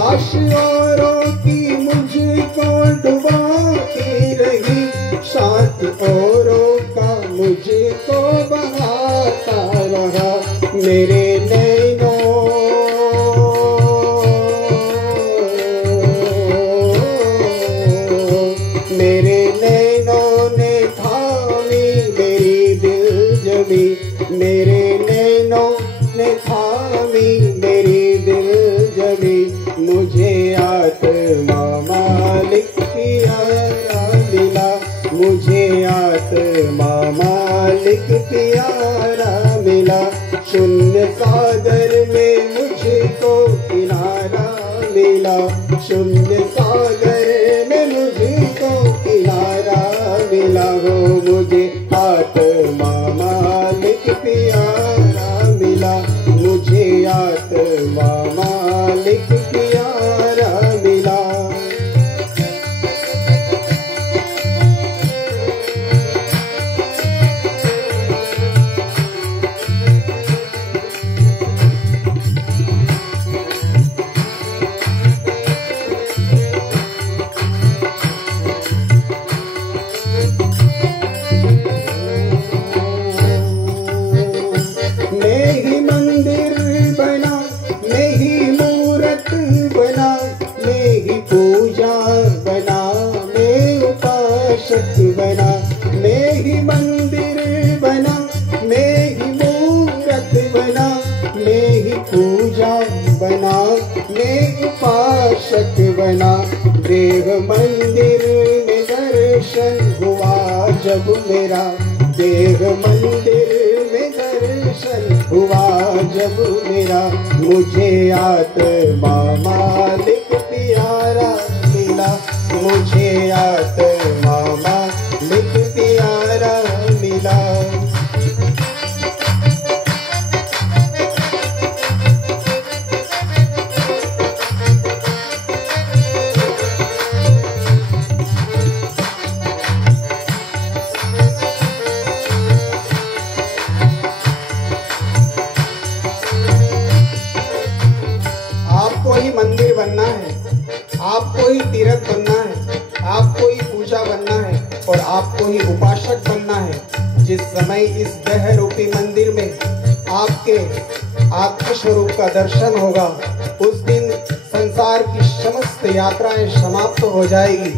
आश औरों की मुझको डुबोती रही, साथ औरों का मुझको बहाता रहा। मेरे नैनों मेरे नैनों ने थामी मेरी दिल जमी, मेरे नैनों ने थामी मेरी दिल जमी, मुझे आत्मा मालिक प्यारा मिला, मुझे आत्मा मालिक प्यारा मिला। शून्य सागर में मुझको किनारा मिला, शून्य सागर में मुझको किनारा मिला, हो मुझे आत्मा मालिक प्यारा मिला, मुझे आत्मा मालिक प्यारा मिला। भावना देह मंदिर में दर्शन हुआ जब मेरा, देह मंदिर में दर्शन हुआ जब मेरा, मुझे आत्मा मालिक प्यारा मिला, मुझे आत्मा मालिक प्यारा मिला। आपको ही मंदिर बनना है, आपको ही तीर्थ बनना है, आपको ही पूजा बनना है और आपको ही उपासक बनना है। जिस समय इस देह रूपी मंदिर में आपके आत्म स्वरूप का दर्शन होगा, उस दिन संसार की समस्त यात्राएं समाप्त हो जाएगी।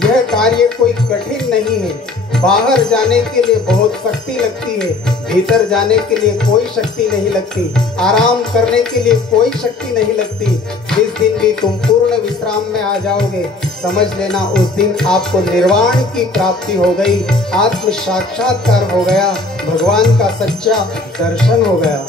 यह कार्य कोई कठिन नहीं है। बाहर जाने के लिए बहुत शक्ति लगती है, भीतर जाने के लिए कोई शक्ति नहीं लगती, आराम करने के लिए कोई शक्ति नहीं लगती। जिस दिन भी तुम पूर्ण विश्राम में आ जाओगे, समझ लेना उस दिन आपको निर्वाण की प्राप्ति हो गई, आत्म साक्षात्कार हो गया, भगवान का सच्चा दर्शन हो गया।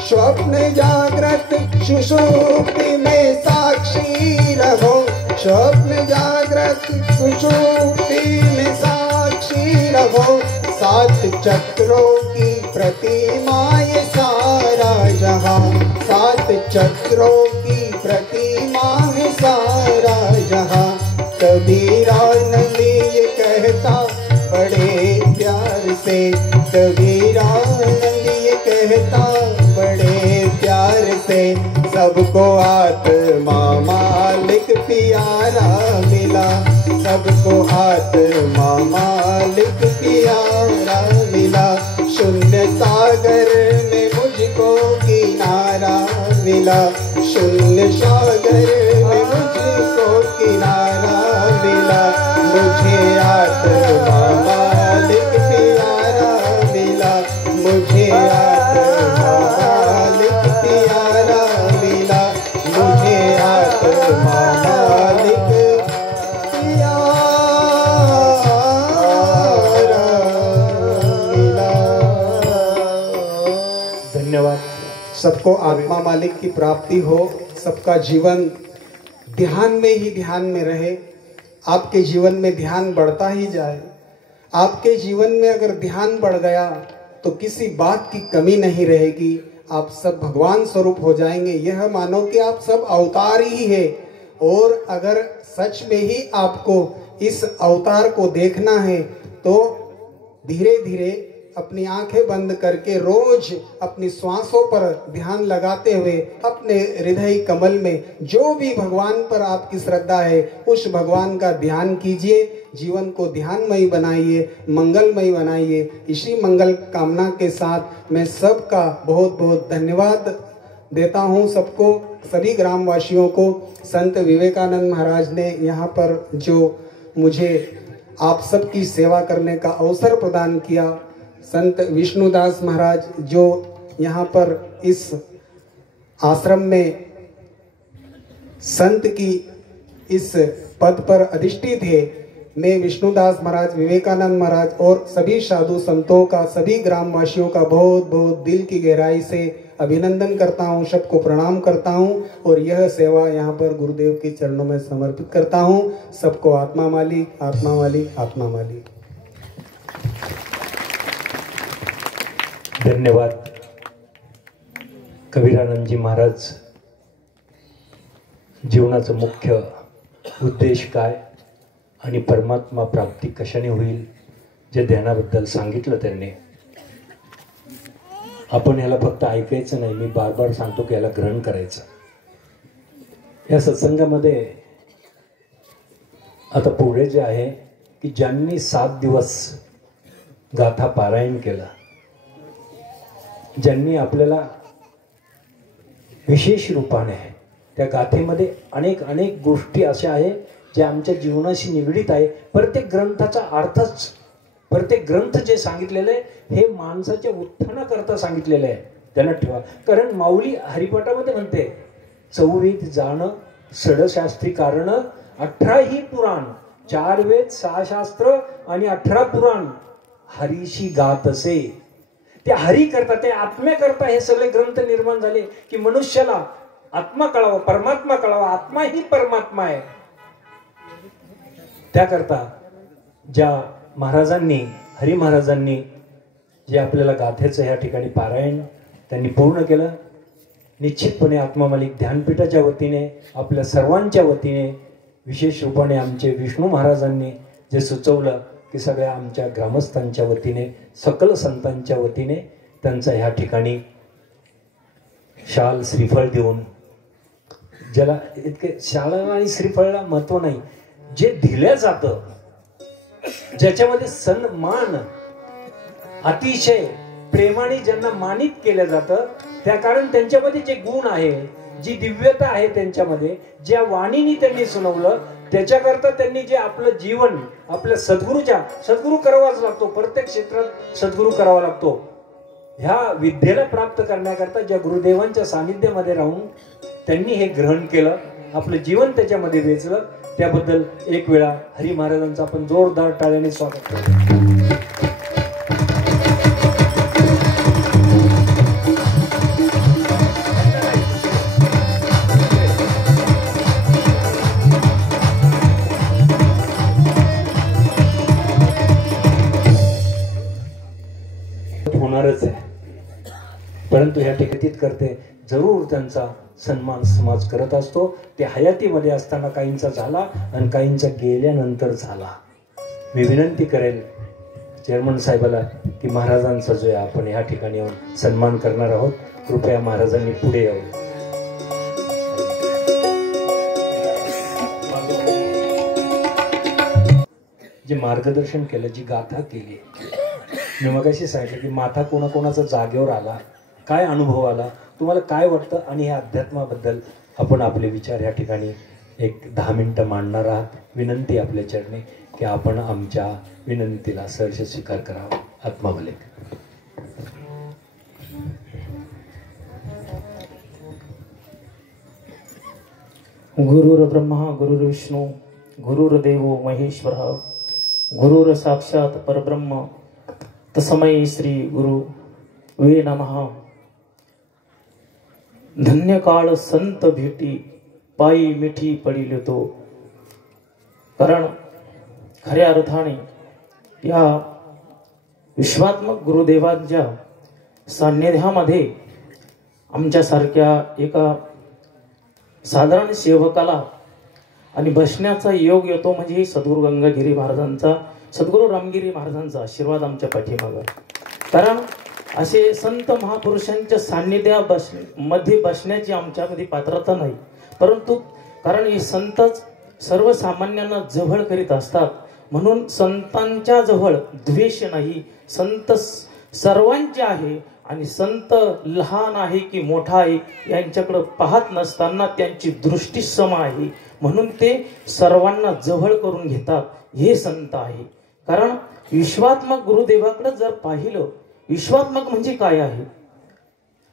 स्वप्न जागृत सुषुप्ति में साक्षी रहो, स्वप्न जागृत सुषुप्ति में साक्षी रहो, सात चक्रों की प्रतिमा ये सारा जहां, सात चक्रों की प्रतिमा है सारा जहां। कबीरा नंदी ये कहता बड़े प्यार से, कबीरा नंदी ये कहता बड़े प्यार से, सबको आत्मा मालिक प्यारा मिला, सबको आत्मा मालिक प्यारा मिला। शून्य सागर में मुझको किनारा मिला, शून्य सागर में मुझको किनारा मिला, मुझे आत्मा मालिक प्यारा मिला, मुझे आत्मा मालिक प्यारा मिला, मुझे आत्मा मालिक प्यारा मिला। धन्यवाद। सबको आत्मा मालिक की प्राप्ति हो, सबका जीवन ध्यान में ही ध्यान में रहे, आपके जीवन में ध्यान बढ़ता ही जाए। आपके जीवन में अगर ध्यान बढ़ गया तो किसी बात की कमी नहीं रहेगी, आप सब भगवान स्वरूप हो जाएंगे। यह मानो कि आप सब अवतार ही है, और अगर सच में ही आपको इस अवतार को देखना है तो धीरे धीरे अपनी आंखें बंद करके रोज अपनी श्वासों पर ध्यान लगाते हुए अपने हृदय कमल में जो भी भगवान पर आपकी श्रद्धा है उस भगवान का ध्यान कीजिए, जीवन को ध्यानमयी बनाइए, मंगलमयी बनाइए। इसी मंगल कामना के साथ मैं सबका बहुत बहुत धन्यवाद देता हूँ, सबको, सभी ग्रामवासियों को। संत विवेकानंद महाराज ने यहाँ पर जो मुझे आप सबकी सेवा करने का अवसर प्रदान किया, संत विष्णुदास महाराज जो यहाँ पर इस आश्रम में संत की इस पद पर अधिष्ठित है, मैं विष्णुदास महाराज, विवेकानंद महाराज और सभी साधु संतों का, सभी ग्रामवासियों का बहुत बहुत दिल की गहराई से अभिनंदन करता हूँ, सबको प्रणाम करता हूँ और यह सेवा यहाँ पर गुरुदेव के चरणों में समर्पित करता हूँ। सबको आत्मा मालिक, आत्मा मालिक, आत्मा मालिक। धन्यवाद। कबीरानंदजी महाराज जीवनाचं मुख्य उद्देश काय आणि परमात्मा प्राप्ती कशाने होईल जे ध्यानाबद्दल सांगितलं त्यांनी। आपण याला फक्त ऐकायचं नाही, मी बार बार सांगतो की याला ग्रहण करायचं। या सत्संगामध्ये आता पुढे जे आहे की ज्यांनी 7 दिवस गाथा पारायण केला, ज्यांनी आपल्याला विशेष रूपाने त्या गाथेमध्ये अनेक अनेक गोष्टी अशा आहे ज्या आमच्या जीवनाशी निगडीत आहे। प्रत्येक ग्रंथाचा अर्थच, प्रत्येक ग्रंथ जे सांगितलेले हे माणसाच्या उत्थानाकरता सांगितलेले आहे, त्यांना ठेवा। कारण माऊली हरिपाठामध्ये म्हणते चौवेद जाणं, षडशास्त्री कारण, 18 ही पुराण, 4 वेद, 6 शास्त्र आणि 18 पुराण हरीशी गात असे. ते हरी करता, ते आत्म्याकरता हे सगळे ग्रंथ निर्माण झाले की मनुष्याला आत्मा कळावा, परमात्मा कळावा. आत्मा ही परमात्मा आहे. त्याकरता ज्या महाराजांनी, हरी महाराजांनी जे आपल्याला गाथेचं ह्या ठिकाणी पारायण त्यांनी पूर्ण केलं, निश्चितपणे आत्मा मालिक ध्यानपीठाच्या वतीने, आपल्या सर्वांच्या वतीने, विशेष रूपाने आमचे विष्णू महाराजांनी जे सुचवलं की सगळ्या आमच्या ग्रामस्थांच्या वतीने, सकल संतांच्या वतीने त्यांचा ह्या ठिकाणी शाल श्रीफळ देऊन, ज्याला इतके शाळा आणि श्रीफळाला महत्व नाही, जे दिल्या जातं, ज्याच्यामध्ये सन्मान, अतिशय प्रेमाने ज्यांना मानित केलं जातं, त्या कारण त्यांच्यामध्ये जे गुण आहे, जी दिव्यता आहे त्यांच्यामध्ये, ज्या वाणीने त्यांनी सुनावलं, त्याच्याकरता त्यांनी जे आपलं जीवन आपल्या सद्गुरू करावाच लागतो. प्रत्येक क्षेत्रात सद्गुरू करावा लागतो. ह्या विद्येला प्राप्त करण्याकरता ज्या गुरुदेवांच्या सानिध्यामध्ये राहून त्यांनी हे ग्रहण केलं, आपलं जीवन त्याच्यामध्ये वेचलं, त्याबद्दल एक वेळा हरी महाराजांचं आपण जोरदार टाळ्याने स्वागत करतो. होणारच आहे, परंतु ह्या ठिकाणी करते जरूर त्यांचा सन्मान समाज करत असतो. ते हयातीमध्ये असताना काहींचा झाला आणि काहींचा गेल्यानंतर झाला. मी विनंती करेल चेअरमन साहेबाला की महाराजांचा जो आहे आपण ह्या ठिकाणी येऊन सन्मान करणार आहोत. कृपया महाराजांनी पुढे यावं. जे मार्गदर्शन केलं, जी गाथा केली, मी मगाशी सांगितलं की माथा कोणाकोणाचा जागेवर आला, काय अनुभव आला, तुम्हाला काय वाटतं, आणि ह्या अध्यात्माबद्दल आपण आपले विचार या ठिकाणी एक 10 मिनिटं मांडणार आहात. विनंती आपल्या चरणी की आपण आमच्या विनंतीला सहर्ष स्वीकार करावा. आत्मा मालिक. गुरुर ब्रह्मा गुरुर्विष्णू गुरुर्देवो महेश्वर गुरुर साक्षात परब्रह्म तस्मै श्री गुरु वे नमः. धन्य काळ संत भेटी पायी मिठी पडिल तो. कारण खऱ्या अर्थाने या विश्वात्मक गुरुदेवांच्या सान्निध्यामध्ये आमच्यासारख्या एका साधारण सेवकाला आणि बसण्याचा योग येतो म्हणजे सद्गुरू गंगागिरी महाराजांचा, सद्गुरू रामगिरी महाराजांचा आशीर्वाद आमच्या पाठीमागं. कारण असे संत महापुरुषांच्या सान्निध्यामध्ये बसण्याची आमच्यामध्ये पात्रता नाही, परंतु कारण हे संतच सर्वसामान्यांना जवळ करीत असतात, म्हणून संतांच्या जवळ द्वेष नाही. संत सर्वांचे आहे आणि संत लहान आहे की मोठा आहे यांच्याकडे पाहत नसताना त्यांची दृष्टी सम आहे, म्हणून ते सर्वांना जवळ करून घेतात. हे संत आहे. कारण विश्वात्मक गुरुदेवाकडे जर पाहिलं, विश्वात्मक म्हणजे काय आहे,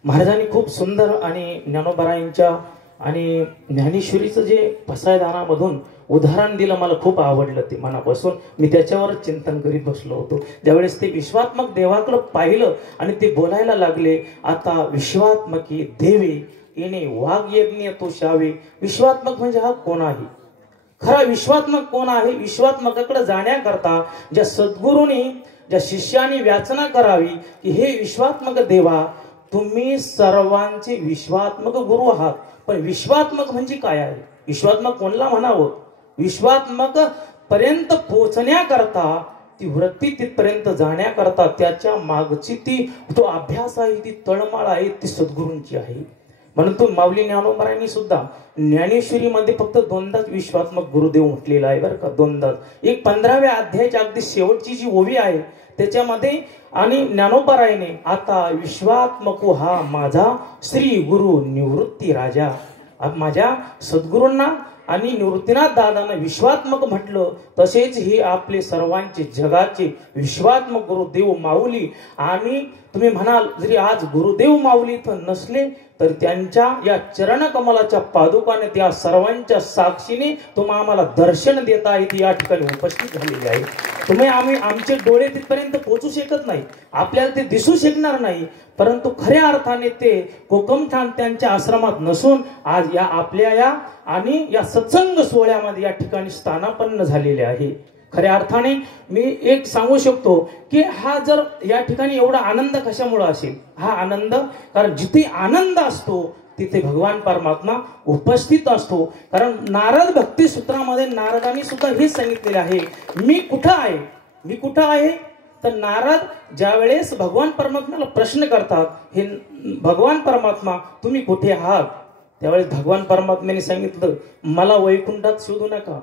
महाराजांनी खूप सुंदर आणि ज्ञानोबरायांच्या आणि ज्ञानेश्वरीचं जे पसायदानामधून उदाहरण दिलं, मला खूप आवडलं ते मनापासून. मी त्याच्यावर चिंतन करीत बसलो होतो. त्यावेळेस ते विश्वात्मक देवाकडे पाहिलं आणि ते बोलायला लागले, आता विश्वात्मकी देवे येणे वाघ यज्ञ तो शावे. विश्वात्मक म्हणजे हा कोण आहे, खरा विश्वात्मक कोण आहे. विश्वात्मकाकडे जाण्याकरता ज्या सद्गुरूंनी ज्या शिष्याने याचना करावी की हे विश्वात्मक देवा, तुम्ही सर्वांचे विश्वात्मक गुरु आहात, पण विश्वात्मक म्हणजे काय आहे, विश्वात्मक कोणला म्हणावं. विश्वात्मक पर्यंत पोहोचण्याकरता, ती वृत्ती तिथपर्यंत जाण्याकरता त्याच्या मागची ती तो अभ्यास आहे, ती तळमळ आहे, ती सद्गुरूंची आहे. म्हणून तो माऊली ज्ञानोबरायांनी सुद्धा ज्ञानेश्वरीमध्ये फक्त 2दाच विश्वात्मक गुरुदेव म्हटलेला आहे बरं का, 2दाच. एक 15व्या अध्यायाची अगदी शेवटची जी ओवी आहे त्याच्यामध्ये आणि ज्ञानोबरायाने आता विश्वात्मको हा माझा श्री गुरु निवृत्ती राजा. माझ्या सद्गुरूंना आणि निवृत्तीनाथ दादांना विश्वात्मक म्हटलं, तसेच हे आपले सर्वांचे जगाचे विश्वात्मक गुरुदेव माऊली आणि तुम्ही म्हणाल जरी आज गुरुदेव माऊली इथं नसले तर त्यांच्या या चरणकमलाच्या पादुकाने त्या सर्वांच्या साक्षीने तुम्ही आम्हाला दर्शन देता इथे या ठिकाणी उपस्थित झालेले आहे. तुम्ही आमचे डोळे तिथपर्यंत पोहोचू शकत नाही, आपल्याला ते दिसू शकणार नाही, परंतु खऱ्या अर्थाने ते कोकमठाण त्यांच्या आश्रमात नसून आज या आपल्या या आणि या सत्संग सोहळ्यामध्ये या ठिकाणी स्थानापन्न झालेले आहे. खऱ्या अर्थाने मी एक सांगू शकतो की हा जर या ठिकाणी एवढा आनंद कशामुळे असेल, हा आनंद कारण जिथे आनंद असतो तिथे भगवान परमात्मा उपस्थित असतो. कारण नारद भक्ती सूत्रामध्ये नारदांनी सुद्धा हेच सांगितलेले आहे, मी कुठं आहे, मी कुठं आहे. तर नारद ज्या वेळेस भगवान परमात्म्याला प्रश्न करतात, हे भगवान परमात्मा तुम्ही कुठे आहात, त्यावेळेस भगवान परमात्म्याने सांगितलं मला वैकुंठात शोधू नका,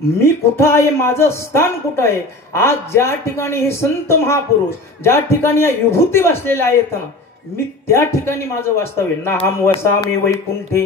मी कुठं आहे, माझं स्थान कुठं आहे. आज ज्या ठिकाणी हे संत महापुरुष ज्या ठिकाणी या विभूती बसलेल्या आहेत ना, मी त्या ठिकाणी माझं वास्तव्य. नाहम वसामी वैकुंठे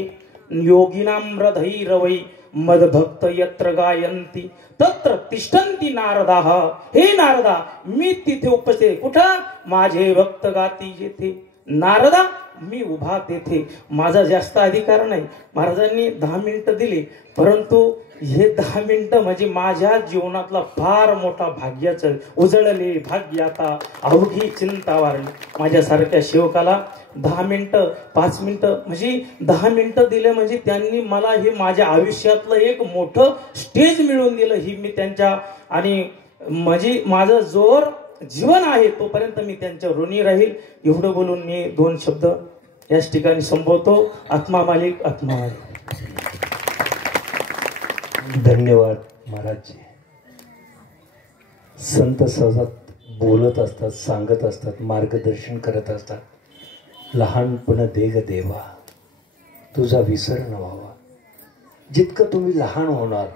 योगिनाम हृदयैरवै मदभक्त यत्र गायन्ति तत्र तिष्ठन्ति नारदाः. हे नारदा मी तिथे उपस्थित आहे. कुठं? माझे भक्त गाती जेथे. नारदा मी उभा तेथे. माझा जास्त अधिकार नाही. महाराजांनी 10 मिनिटं दिली, परंतु हे 10 मिनिटं म्हणजे माझ्या जीवनातला फार मोठा भाग्याचं उजळले भाग्य आता अवघी चिंता वारली. माझ्यासारख्या सेवकाला 10 मिनिटं 5 मिनिटं म्हणजे 10 मिनिटं दिले म्हणजे त्यांनी मला हे माझ्या आयुष्यातलं एक मोठं स्टेज मिळवून दिलं. ही मी त्यांच्या आणि म्हणजे माझं जोर जीवन आहे तोपर्यंत मी त्यांच्या ऋणी राहील. एवढं बोलून मी 2 शब्द याच ठिकाणी संपवतो. आत्मा मालिक आत्मा मालिक. धन्यवाद महाराजजी. संत सहजात बोलत असतात, सांगत असतात, मार्गदर्शन करत असतात. लहानपण देग देवा तुझा विसर न व्हावा. जितकं तुम्ही लहान होणार,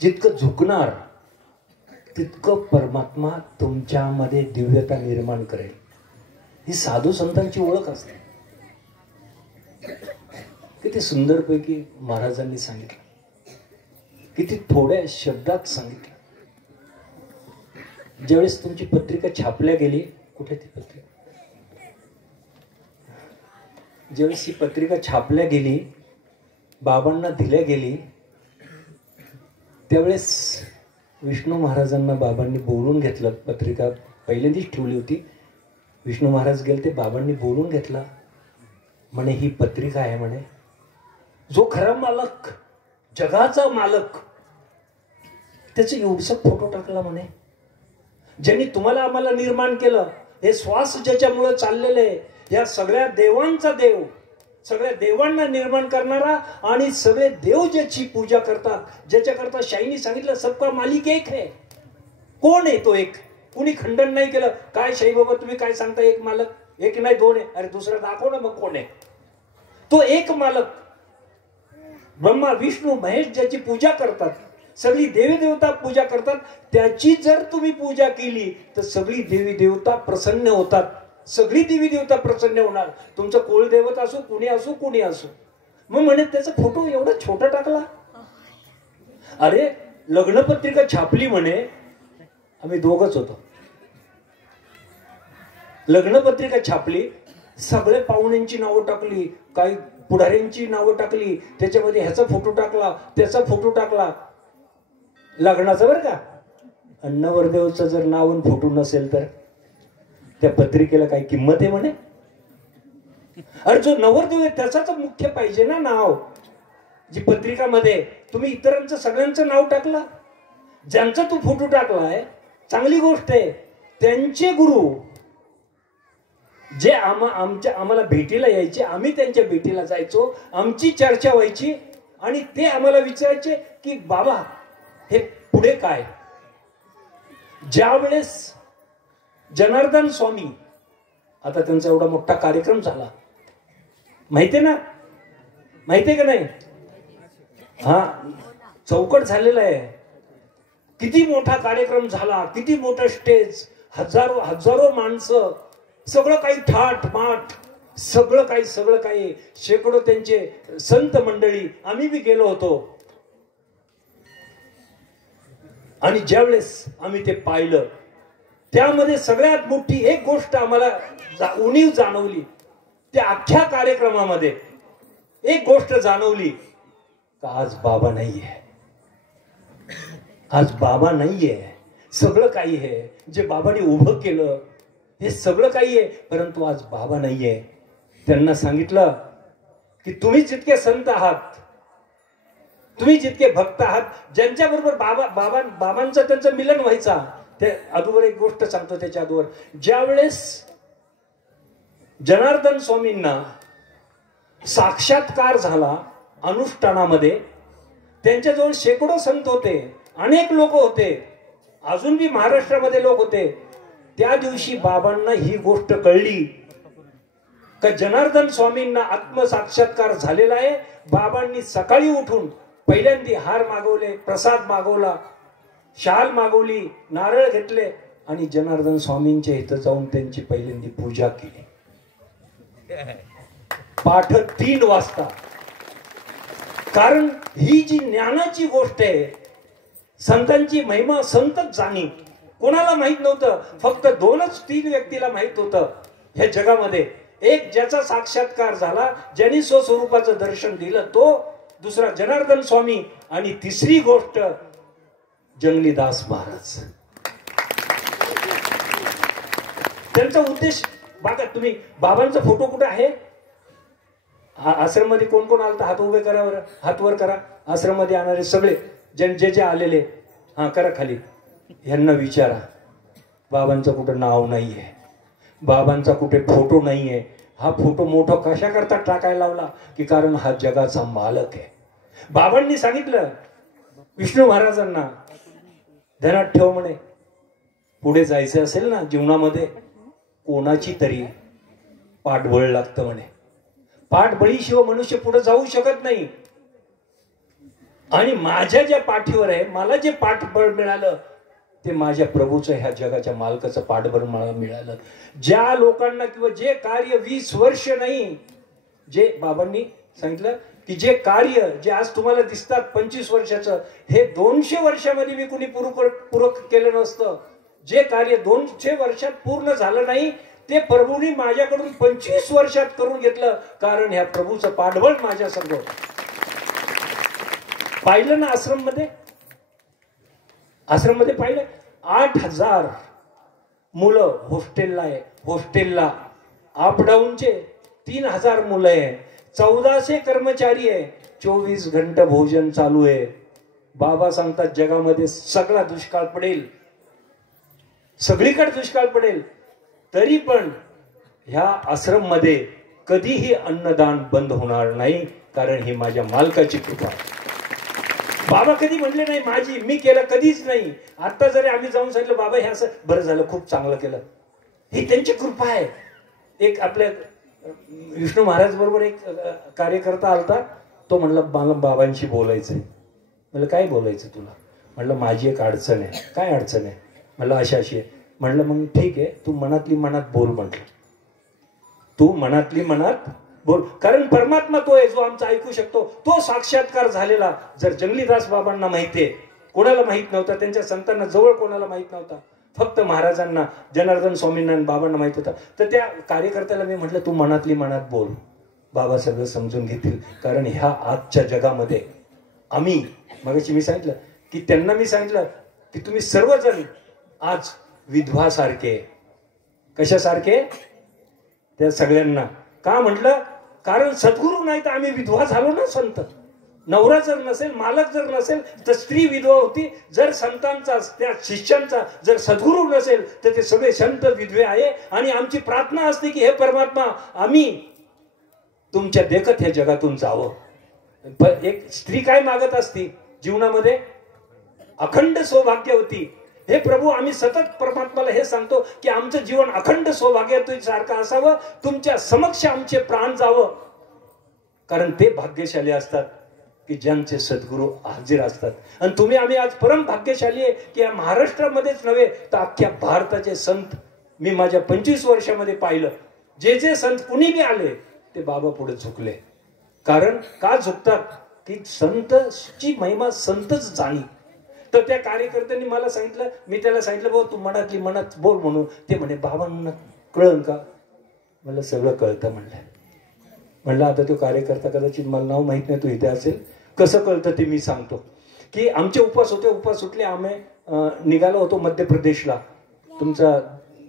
जितकं झुकणार, तितकं परमात्मा तुमच्यामध्ये दिव्यता निर्माण करेल. ही साधू संतांची ओळख असते. किती सुंदरपैकी महाराजांनी सांगितलं, किती थोड्या शब्दात सांगितलं. ज्यावेळेस तुमची पत्रिका छापल्या गेली, कुठे ती पत्रिका, ज्यावेळेस ही पत्रिका छापल्या गेली, बाबांना दिल्या गेली, त्यावेळेस विष्णू महाराजांना बाबांनी बोलून घेतलं. पत्रिका पहिल्यांदाच ठेवली होती. विष्णू महाराज गेले, ते बाबांनी बोलून घेतला. म्हणे ही पत्रिका आहे म्हणे, जो खरा मालक, जगाचा मालक, त्याचा एवढसा फोटो टाकला म्हणे. ज्यांनी तुम्हाला आम्हाला निर्माण केलं, हे श्वास ज्याच्यामुळे चाललेले, या सगळ्या देवांचा देव, सगळ्या देवांना निर्माण करणारा आणि सगळे देव ज्याची पूजा करतात, ज्याच्याकरता शाईनी सांगितलं सबका मालिक एक है. कोण आहे तो एक? कुणी खंडन नाही केलं. काय शाई बाबा तुम्ही काय सांगता, एक मालक, एक नाही 2 आहे. अरे दुसरा दाखव ना, मग कोण आहे तो एक मालक? ब्रह्मा विष्णू महेश ज्याची पूजा करतात, सगळी देवी देवता पूजा करतात, त्याची जर तुम्ही पूजा केली तर सगळी देवी देवता प्रसन्न होतात. सगळी देवी देवता प्रसन्न होणार. तुमचं कुलदैवत असो, कुणी असो. मग म्हणे त्याचा फोटो एवढा छोटा टाकला. अरे लग्नपत्रिका छापली म्हणे, आम्ही दोघच होतो. लग्नपत्रिका छापली, सगळे पाहुण्यांची नावं टाकली, काही पुढाऱ्यांची नावं टाकली, त्याच्यामध्ये ह्याचा फोटो टाकला, त्याचा फोटो टाकला, लग्नाचं बरं का. नवरदेवचं जर नाव आणि फोटो नसेल तर त्या पत्रिकेला काही किंमत आहे म्हणे. अरे जो नवरदेव आहे त्याचाच मुख्य पाहिजे ना नाव. जी पत्रिकामध्ये तुम्ही इतरांचं सगळ्यांचं नाव टाकला, ज्यांचा तो फोटो टाकलाय चांगली गोष्ट आहे. त्यांचे गुरु जे आम्हाला भेटीला यायचे, आम्ही त्यांच्या भेटीला जायचो, आमची चर्चा व्हायची आणि ते आम्हाला विचारायचे की बाबा हे पुढे काय. ज्या वेळेस जनार्दन स्वामी, आता त्यांचा एवढा मोठा कार्यक्रम झाला, माहितीये ना, माहितीये का नाही? हा चौकट झालेला आहे. किती मोठा कार्यक्रम झाला, किती मोठा स्टेज, हजारो माणसं, सगळं काही थाट माठ, सगळं काही शेकडो त्यांचे संत मंडळी, आम्ही बी गेलो होतो. आणि ज्यावेळेस आम्ही ते पाहिलं, त्यामध्ये सगळ्यात मोठी एक गोष्ट आम्हाला उणीव जाणवली, त्या अख्ख्या कार्यक्रमामध्ये एक गोष्ट जाणवली का आज बाबा नाहीये. आज बाबा नाहीये. सगळं काही आहे जे बाबाने उभं केलं हे सगळं काही आहे, परंतु आज बाबा नाहीये. त्यांना सांगितलं की तुम्ही जितके संत आहात, तुम्ही जितके भक्त आहात, ज्यांच्या बरोबर बाबांचं त्यांचं मिलन व्हायचा, ते अगोदर एक गोष्ट सांगतो. त्याच्या अगोदर ज्यावेळेस जनार्दन स्वामींना साक्षात्कार झाला अनुष्ठानामध्ये, त्यांच्याजवळ शेकडो संत होते, अनेक लोक होते, अजून बी महाराष्ट्रामध्ये लोक होते. त्या दिवशी बाबांना ही गोष्ट कळली का जनार्दन स्वामींना आत्मसाक्षात्कार झालेला आहे. बाबांनी सकाळी उठून पहिल्यांदा हार मागवले, प्रसाद मागवला, शाल मागवली, नारळ घेतले आणि जनार्दन स्वामींच्या इथं जाऊन त्यांची पहिल्यांदा पूजा केली. पाठ 3 वाजता. कारण ही जी ज्ञानाची गोष्ट आहे, संतांची महिमा संतच जाणी. कोणाला माहित नव्हतं, फक्त 2-3 व्यक्तीला माहित होतं ह्या जगामध्ये. एक ज्याचा साक्षात्कार झाला, ज्यांनी स्वस्वरूपाचं दर्शन दिलं तो, दुसरा जनार्दन स्वामी, आणि तिसरी गोष्ट जंगलीदास महाराज. त्यांचा उद्देश बघा तुम्ही. बाबांचा फोटो कुठे आहे? आश्रम मध्ये कोण कोण आलं? हात उभे करा बरं, हात वर करा. आश्रम मध्ये आणणारे सगळे जे आलेले, हा करा खाली. यांना विचारा बाबांचं कुठं नाव नाहीये, बाबांचा कुठे फोटो नाहीये. हा फोटो मोठा कशा करता टाकायला लावला की कारण हा जगाचा मालक आहे. बाबांनी सांगितलं विष्णू महाराजांना, ध्यानात ठेव म्हणे, पुढे जायचं असेल ना जीवनामध्ये, कोणाची तरी पाठबळ लागतं म्हणे. पाठबळीशिवाय मनुष्य पुढे जाऊ शकत नाही. आणि माझ्या ज्या पाठीवर आहे, मला जे पाठबळ मिळालं ते माझ्या प्रभूचं, ह्या जगाच्या मालकाचं पाठबळ मला मिळालं. ज्या लोकांना किंवा जे कार्य 20 वर्ष नाही, जे बाबांनी सांगितलं की जे कार्य जे आज तुम्हाला दिसतात 25 वर्षाचं, हे 200 वर्षामध्ये मी कुणी पूरक केलं नसतं. जे कार्य 200 वर्षात पूर्ण झालं नाही ते प्रभूंनी माझ्याकडून 25 वर्षात करून घेतलं. कारण ह्या प्रभूचं पाठबळ माझ्या संग. पाहिलं ना आश्रम मध्ये पाहिलं, 8000 मुलं हॉस्टेलला आहे. हॉस्टेलला अपडाऊनचे 3000 मुलं आहे, 1400 कर्मचारी आहे, 24 घंटे भोजन चालू आहे. बाबा सांगतात जगामध्ये सगळा दुष्काळ पडेल, सगळीकडे दुष्काळ पडेल, तरी पण ह्या आश्रम मध्ये कधीही अन्नदान बंद होणार नाही, कारण ही माझ्या मालकाची कृपा. बाबा कधी म्हणले नाही माझी, मी केलं कधीच नाही. आता जरी आम्ही जाऊन सांगितलं बाबा हे असं बरं झालं, खूप चांगलं केलं, ही त्यांची कृपा आहे. एक आपल्या विष्णू महाराज बरोबर एक कार्यकर्ता आलता, तो म्हणला मला बाबांशी बोलायचंय. म्हणलं काय बोलायचं तुला? म्हणलं माझी एक अडचण आहे. काय अडचण आहे? म्हणलं अशी आहे. म्हणलं मग ठीक आहे, तू मनातली मनात बोल. म्हटलं तू मनातली मनात बोल, कारण परमात्मा तो आहे जो आमचा ऐकू शकतो. तो साक्षात्कार झालेला जर जंगलीदास बाबांना माहितीये, कोणाला माहित नव्हता, त्यांच्या संतांना जवळ कोणाला माहित नव्हता, फक्त महाराजांना, जनार्दन स्वामींना आणि बाबांना माहित होता. तर त्या कार्यकर्त्याला मी म्हटलं तू मनातली मनात बोल, बाबा सगळं समजून घेतील. कारण ह्या आजच्या जगामध्ये आम्ही मगाशी मी सांगितलं की त्यांना मी सांगितलं की तुम्ही सर्वजण आज विधवासारखे. कशासारखे? त्या सगळ्यांना. का म्हटलं? कारण सद्गुरू नाही तर आम्ही विधवा झालो ना. संत नवरा जर नसेल, मालक जर नसेल तर स्त्री विधवा होती. जर संतांचा, त्या शिष्यांचा जर सद्गुरू नसेल तर ते सगळे संत विधवे आहे. आणि आमची प्रार्थना असते की हे परमात्मा, आम्ही तुमच्या देखत हे जगातून जावं. एक स्त्री काय मागत असती जीवनामध्ये? अखंड सौभाग्यवती. हे प्रभू, आम्ही सतत परमात्माला हे सांगतो की आमचं जीवन अखंड सौभाग्यवतीसारखं असावं, तुमच्या समक्ष आमचे प्राण जावं. कारण ते भाग्यशाली असतात की ज्यांचे सद्गुरू हाजीर असतात. आणि तुम्ही आम्ही आज परम भाग्यशाली आहे की या महाराष्ट्रामध्येच नव्हे तर अख्ख्या भारताचे संत मी माझ्या 25 वर्षामध्ये पाहिलं. जे जे संत कुणी बी आले ते बाबा पुढे झुकले. कारण का झुकतात? की संतची महिमा संतच जाणी. तर त्या कार्यकर्त्यांनी मला सांगितलं, मी त्याला सांगितलं बाबा तू मनातली मनात बोल म्हणून. ते म्हणे बाबांना कळन का? मला सगळं कळतं म्हणलं आता तो कार्यकर्ता कदाचित मला नाव माहित नाही, तू इथे असेल, कसं कळतं ते मी सांगतो. की आमचे उपास होते, उपास सुटले, आम्ही निघालो होतो मध्य प्रदेशला. तुमचा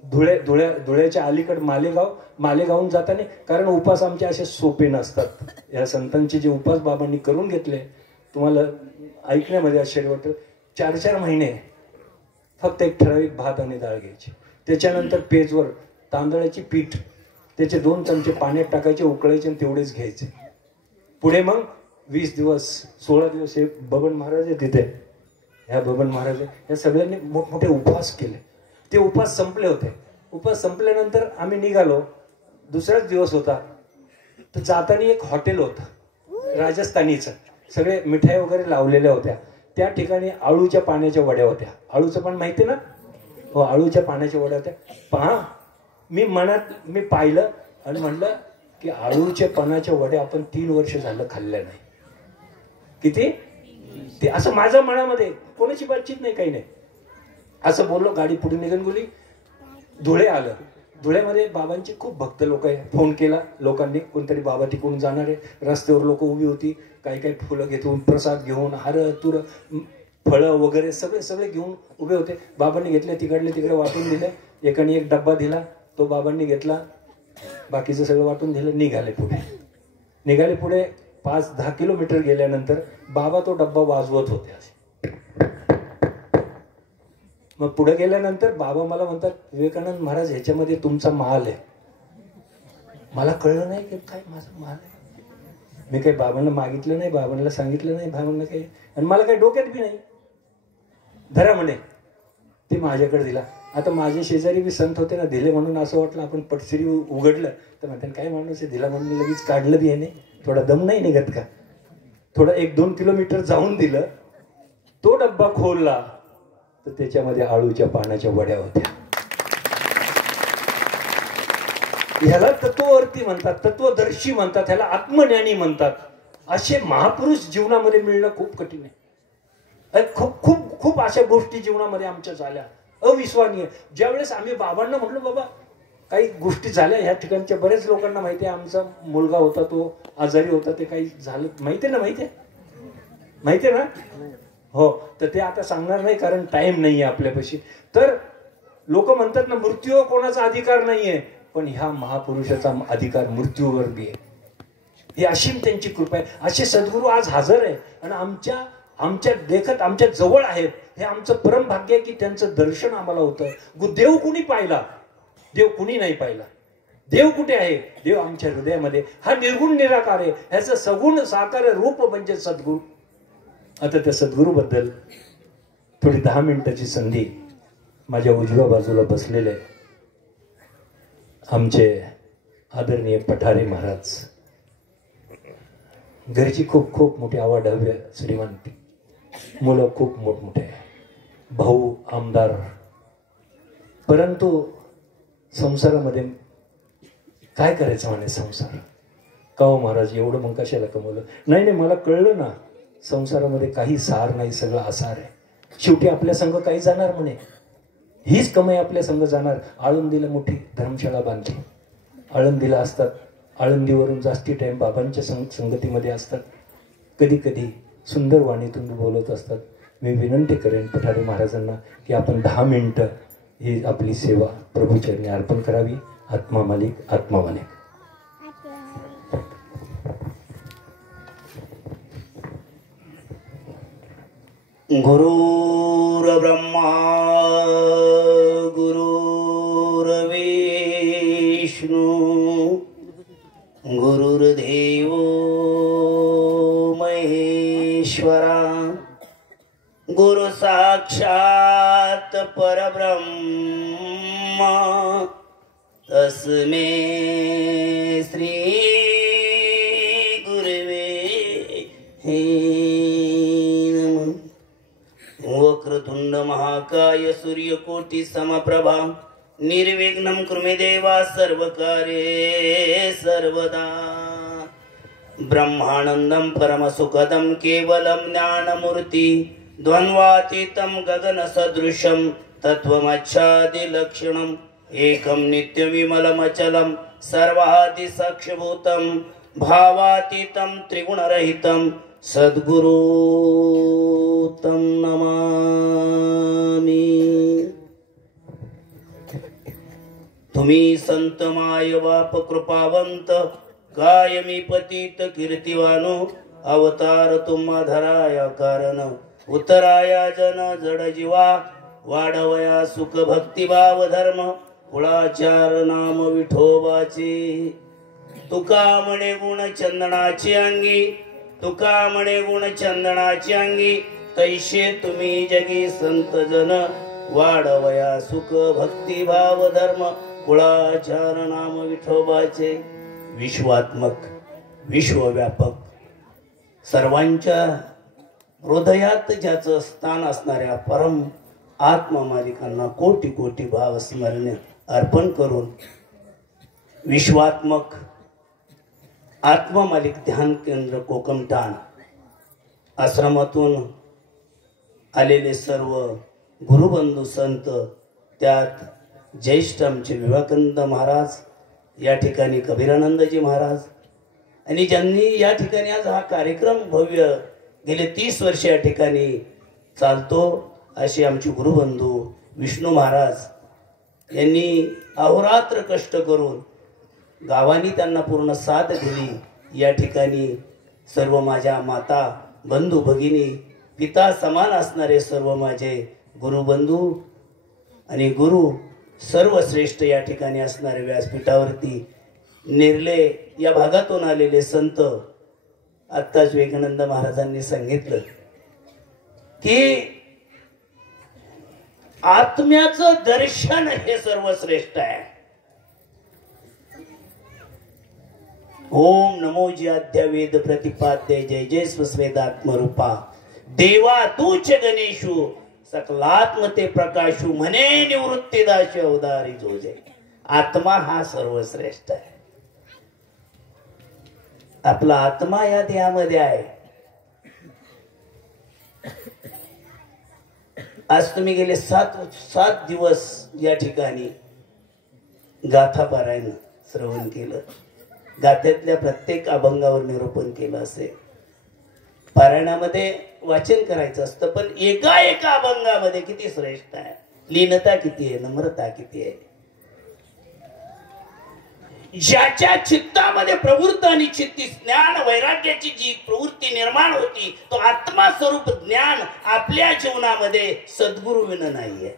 धुळ्याच्या अलीकड मालेगावहून जाताना, कारण उपास आमचे असे सोपे नसतात. या संतांचे जे उपास बाबांनी करून घेतले तुम्हाला ऐकण्यामध्ये आश्चर्य वाटतं. 4-4 महिने फक्त एक ठराविक भात आणि डाळ घ्यायची. त्याच्यानंतर पेजवर तांदळाची पीठ, त्याचे 2 चमचे पाण्यात टाकायचे, उकळायचे आणि तेवढेच घ्यायचे. पुढे मग 20 दिवस 16 दिवस हे बबन महाराज आहे तिथे, ह्या बबन महाराज या सगळ्यांनी मोठमोठे उपवास केले. ते उपवास संपले होते. उपवास संपल्यानंतर आम्ही निघालो. दुसराच दिवस होता. तर जाताना एक हॉटेल होतं राजस्थानीचं, सगळे मिठाई वगैरे लावलेल्या होत्या. त्या ठिकाणी आळूच्या पाण्याच्या वड्या होत्या. आळूचं पण माहिती ना? हो, आळूच्या पाण्याच्या वड्या होत्या. पहा, मी पाहिलं आणि म्हणलं की आळूच्या पानाच्या वड्या आपण 3 वर्ष झालं खाल्ल्या नाही. किती ते असं माझ्या मनामध्ये, कोणाची बातचीत नाही, काही नाही, असं बोललो. गाडी पुढे निघून गेली. धुळे आलं. धुळ्यामध्ये बाबांचे खूप भक्त लोक आहे. फोन केला लोकांनी, कोणतरी बाबा तिकडून जाणार आहे. रस्त्यावर लोक उभी होती, काही फुलं घेऊन, प्रसाद घेऊन, हार तुर फळं वगैरे सगळे घेऊन उभे होते. बाबांनी घेतले, तिकडे वाटून दिले. एकाने एक डब्बा दिला, तो बाबांनी घेतला, बाकीचं सगळं वाटून दिलं. निघाले पुढे 5-10 किलोमीटर गेल्यानंतर बाबा तो डब्बा वाजवत होते असे. मग पुढे गेल्यानंतर बाबा मला म्हणतात, विवेकानंद महाराज ह्याच्यामध्ये तुमचा माल आहे. मला कळलं नाही की काय माझा माल आहे. मी काही बाबांना मागितलं नाही, बाबांना सांगितलं नाही, बाबांना काही, आणि मला काही डोक्यात बी नाही. धरा म्हणे. ते माझ्याकडे दिला. आता माझे शेजारी बी संत होते ना, दिले म्हणून असं वाटलं आपण पटसरी उघडलं तर म्हणतात काय माणूस आहे, दिला म्हणून लगेच काढलं बी याने, थोडा दम नाही निघत का? थोडं 1-2 किलोमीटर जाऊन दिलं. तो डब्बा खोलला तर त्याच्यामध्ये आळूच्या पानाच्या वड्या होत्या. ह्याला तत्ववर्ती म्हणतात, तत्वदर्शी म्हणतात, ह्याला आत्मज्ञानी म्हणतात. असे महापुरुष जीवनामध्ये मिळणं खूप कठीण आहे. खूप खूप खूप अशा गोष्टी जीवनामध्ये आमच्या झाल्या अविश्वसनीय. ज्यावेळेस आम्ही बाबांना म्हटलो, बाबा काही गोष्टी झाल्या ह्या ठिकाणच्या, बरेच लोकांना माहिती आहे, आमचा मुलगा होता तो आजारी होता, ते काही झालं माहिती आहे ना? हो, तर ते आता सांगणार नाही कारण टाइम नाहीये आपल्यापाशी. तर लोक म्हणतात ना, मृत्यूवर कोणाचा अधिकार नाहीये, पण ह्या महापुरुषाचा अधिकार मृत्यूवर बी आहे. ही अशीम त्यांची कृपा आहे. असे सद्गुरू आज हजर आहे आणि आमच्या देखत आमच्या जवळ आहेत. हे आमचं परम भाग्य आहे की त्यांचं दर्शन आम्हाला होतं. देव कुणी पाहिला? देव कुणी नाही पाहिला. देव कुठे आहे? देव आमच्या हृदयामध्ये. हा निर्गुण निराकार आहे. ह्याचं सगुण साकार रूप म्हणजे सद्गुरू. आता त्या सद्गुरू बद्दल थोडी 10 मिनिटाची संधी. माझ्या उजव्या बाजूला बसलेले आमचे आदरणीय पठारे महाराज, घरची खूप खूप मोठी आवाढव्य श्रीमंती, मुलं खूप मोठमोठे, भाऊ आमदार, परंतु संसारामध्ये काय करायचं म्हणे संसार. का हो महाराज एवढं मग कशाला कमवलं? नाही मला कळलं ना, संसारामध्ये काही सार नाही, सगळं आसार आहे. शेवटी आपल्या संघ काही जाणार म्हणे, हीच कमाई आपल्या संघ जाणार. आळंदीला मोठी धर्मशाळा बांधली. आळंदीला असतात, आळंदीवरून जास्ती टाइम बाबांच्या संगतीमध्ये असतात. कधी कधी सुंदर वाणीतून बोलत असतात. मी विनंती करेन पठारे महाराजांना की आपण 10 मिनिटं ही आपली सेवा प्रभूचरणी अर्पण करावी. आत्मा मालिक, आत्मा मालिक. गुरुर्ब्रह्मा गुरुर्विष्णू गुरुर्देवो महेश्वरा गुरु साक्षात परब्रह्म तस्मै श्री गुरुवे नमः. वक्रतुंड महाकाय सूर्यकोटि समप्रभा निर्विघ्नं कुरु देवा सर्वकार्ये सर्वदा. ब्रह्मानंदं परमसुखदं केवलं ज्ञानमूर्ति द्वंद्वातीतं गगन सदृशं तत्वमच्छादि लक्षणम् एकं नित्यविमलमचलं सर्वादि साक्षभूतं भावातीतं त्रिगुणरहितं सद्गुरु तं नमामि। तुम्ही संत माय बाप कृपावंत कायमी पतित कीर्तिवानो अवतार तुम्हा धराया कारण उतराया जन जड जीवा वाढवया सुख भक्तिभाव धर्म कुळाचार नाम विठोबाचे। तुका म्हणे गुण चंदनाची अंगी तुका म्हणे गुण चंदनाची अंगी तैसे तुम्ही जगी संत जन वाढवया सुख भक्तिभाव धर्म कुळाचार नाम विठोबाचे। विश्वात्मक विश्वव्यापक सर्वांच्या हृदयात ज्याचं स्थान असणाऱ्या परम आत्मा मालिकांना कोटी कोटी भाव स्मरण अर्पण करून विश्वात्मक आत्मा मालिक ध्यान केंद्र कोकमठाण आश्रमातून आलेले सर्व गुरुबंधू संत त्यात ज्येष्ठ आमचे विवेकानंद महाराज या ठिकाणी कबीरानंदजी महाराज आणि ज्यांनी या ठिकाणी आज हा कार्यक्रम भव्य गेले 30 वर्ष या ठिकाणी चालतो असे आमचे गुरुबंधू विष्णू महाराज यांनी अहोरात्र कष्ट करून गावानी त्यांना पूर्ण साथ दिली। या ठिकाणी सर्व माझ्या माता बंधू भगिनी पिता समान असणारे सर्व माझे गुरुबंधू आणि गुरु सर्व श्रेष्ठ या ठिकाणी असणारे व्यासपीठावरती निर्ले या भागातून आलेले संत आत्ताच विवेकानंद महाराजांनी सांगितलं की आत्म्याचं दर्शन हे सर्वश्रेष्ठ आहे। ओम नमो ज्याद्या वेद प्रतिपाद्य जय जय स्वस्वेदात्मरूपा देवा तूच गणेशू सकलात्मते प्रकाशू म्हणे निवृत्तीदाश अवतारी जोजे। आत्मा हा सर्वश्रेष्ठ आहे। आपला आत्मा या देहामध्ये आहे। आज तुम्ही गेले 7 दिवस या ठिकाणी गाथा पारायण श्रवण केलं। गाथ्यातल्या प्रत्येक अभंगावर निरूपण केलं असेल। पारायणामध्ये वाचन करायचं असतं पण एका एका अभंगामध्ये किती श्रेष्ठ आहे, लीनता किती आहे, नम्रता किती आहे। ज्याच्या चित्तामध्ये प्रवृत्त आणि चित्ती ज्ञान वैराग्याची जी प्रवृत्ती निर्माण होती तो आत्मा स्वरूप ज्ञान आपल्या जीवनामध्ये सद्गुरु विना नाहीये।